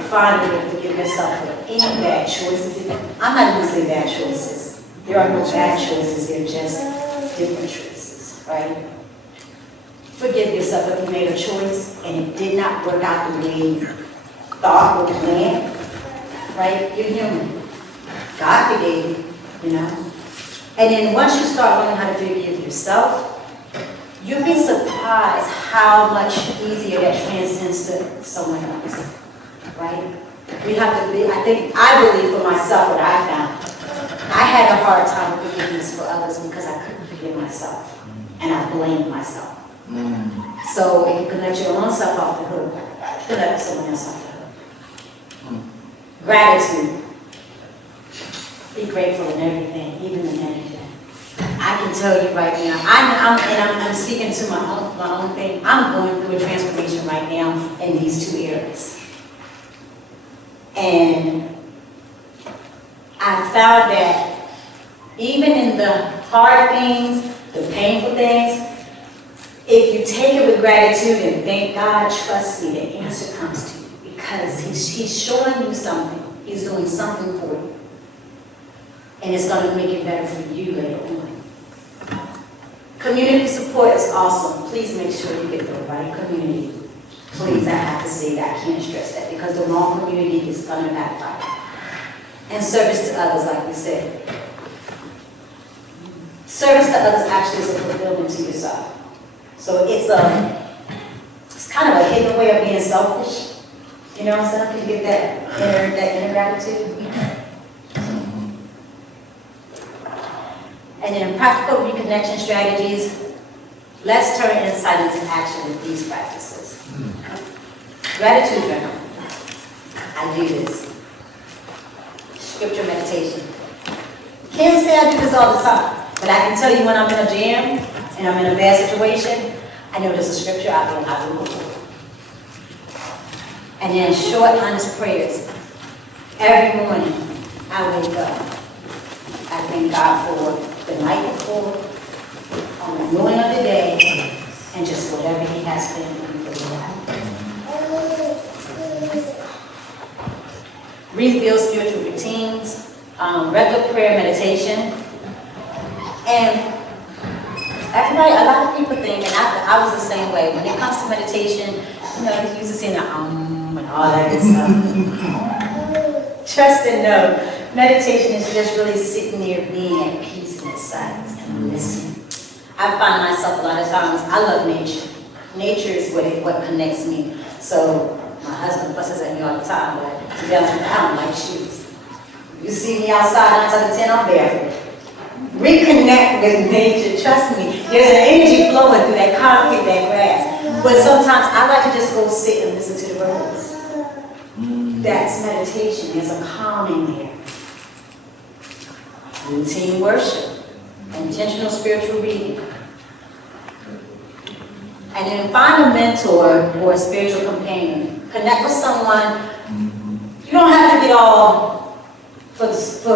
find a way to forgive yourself for any bad choices. I'm not going to say bad choices. There are no bad choices, they're just different choices, right? Forgive yourself if you made a choice and it did not work out the way you thought or planned, right? You're human. God forgave you, you know? And then once you start learning how to forgive yourself, you'll be surprised how much easier that transcends to someone else, right? We have to be, I believe for myself what I found. I had a hard time with forgiveness for others because I couldn't forgive myself. And I blamed myself. So if you can let your own self off the hook, you can let someone else off the hook. Gratitude. Be grateful in everything, even in anything. I can tell you right now, I'm speaking to my own thing. I'm going through a transformation right now in these two areas. And I found that even in the hard things, the painful things, If you take it with gratitude and thank God, trust me, the answer comes to you because he's showing you something. He's doing something for you. And it's going to make it better for you later on. Community support is awesome. Please make sure you get the right community. Please, I have to say that. I can't stress that because the wrong community is going to backfire. And service to others, like we said. Service to others actually is a fulfillment to yourself. So it's kind of a hidden way of being selfish. You know what I'm saying? Can you get that inner gratitude? And then practical reconnection strategies. Let's turn insight into action with these practices. Gratitude journal. I do this. Scripture meditation. Can't say I do this all the time, but I can tell you when I'm in a jam and I'm in a bad situation, I know there's a scripture out there and I will move. And then short, honest prayers. Every morning, I wake up. I thank God for the night before, on the morning of the day, and just whatever He has planned for me for the day. Rebuild spiritual routines, regular prayer meditation, and everybody, a lot of people think, and I was the same way, when it comes to meditation, you know, you used to sing the and all that good stuff. Trust and know, meditation is just really sitting there being at peace in the silence and listening. I find myself a lot of times, I love nature. Nature is what connects me. So my husband fusses at me all the time, but to be honest with you, I don't like shoes. You see me outside 9 times out of 10, I'm barefoot. Reconnect with nature, trust me. There's an energy flowing through that concrete, that grass. But sometimes I like to just go sit and listen to the birds. That's meditation, there's a calming there. Routine worship, intentional spiritual reading. And then find a mentor or a spiritual companion. Connect with someone. You don't have to get all because a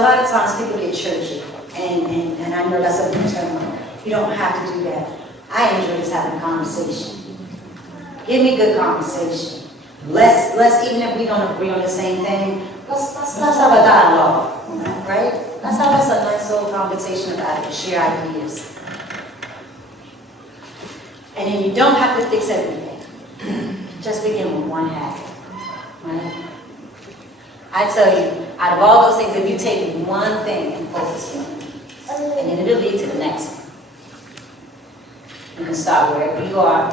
lot of times people get churchy. And I know that's a new term. You don't have to do that. I enjoy just having a conversation. Give me good conversation. Let's even if we don't agree on the same thing, let's have a dialogue, right? Let's have us a nice little conversation about it, share ideas. And then you don't have to fix everything. Just begin with one habit, right? I tell you, out of all those things, if you take one thing and focus on it, and then it'll lead to the next one. You can start wherever you are.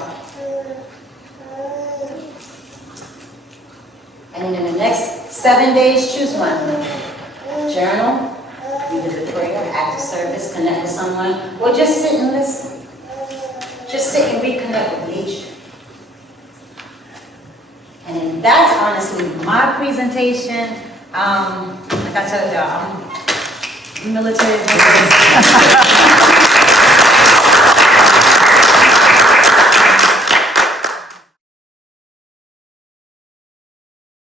And then in the next 7 days, choose one. Journal, revisit prayer, act of service, connect with someone, or just sit and listen. Just sit and reconnect with nature. And then that's honestly my presentation. Like I told y'all, I'm military.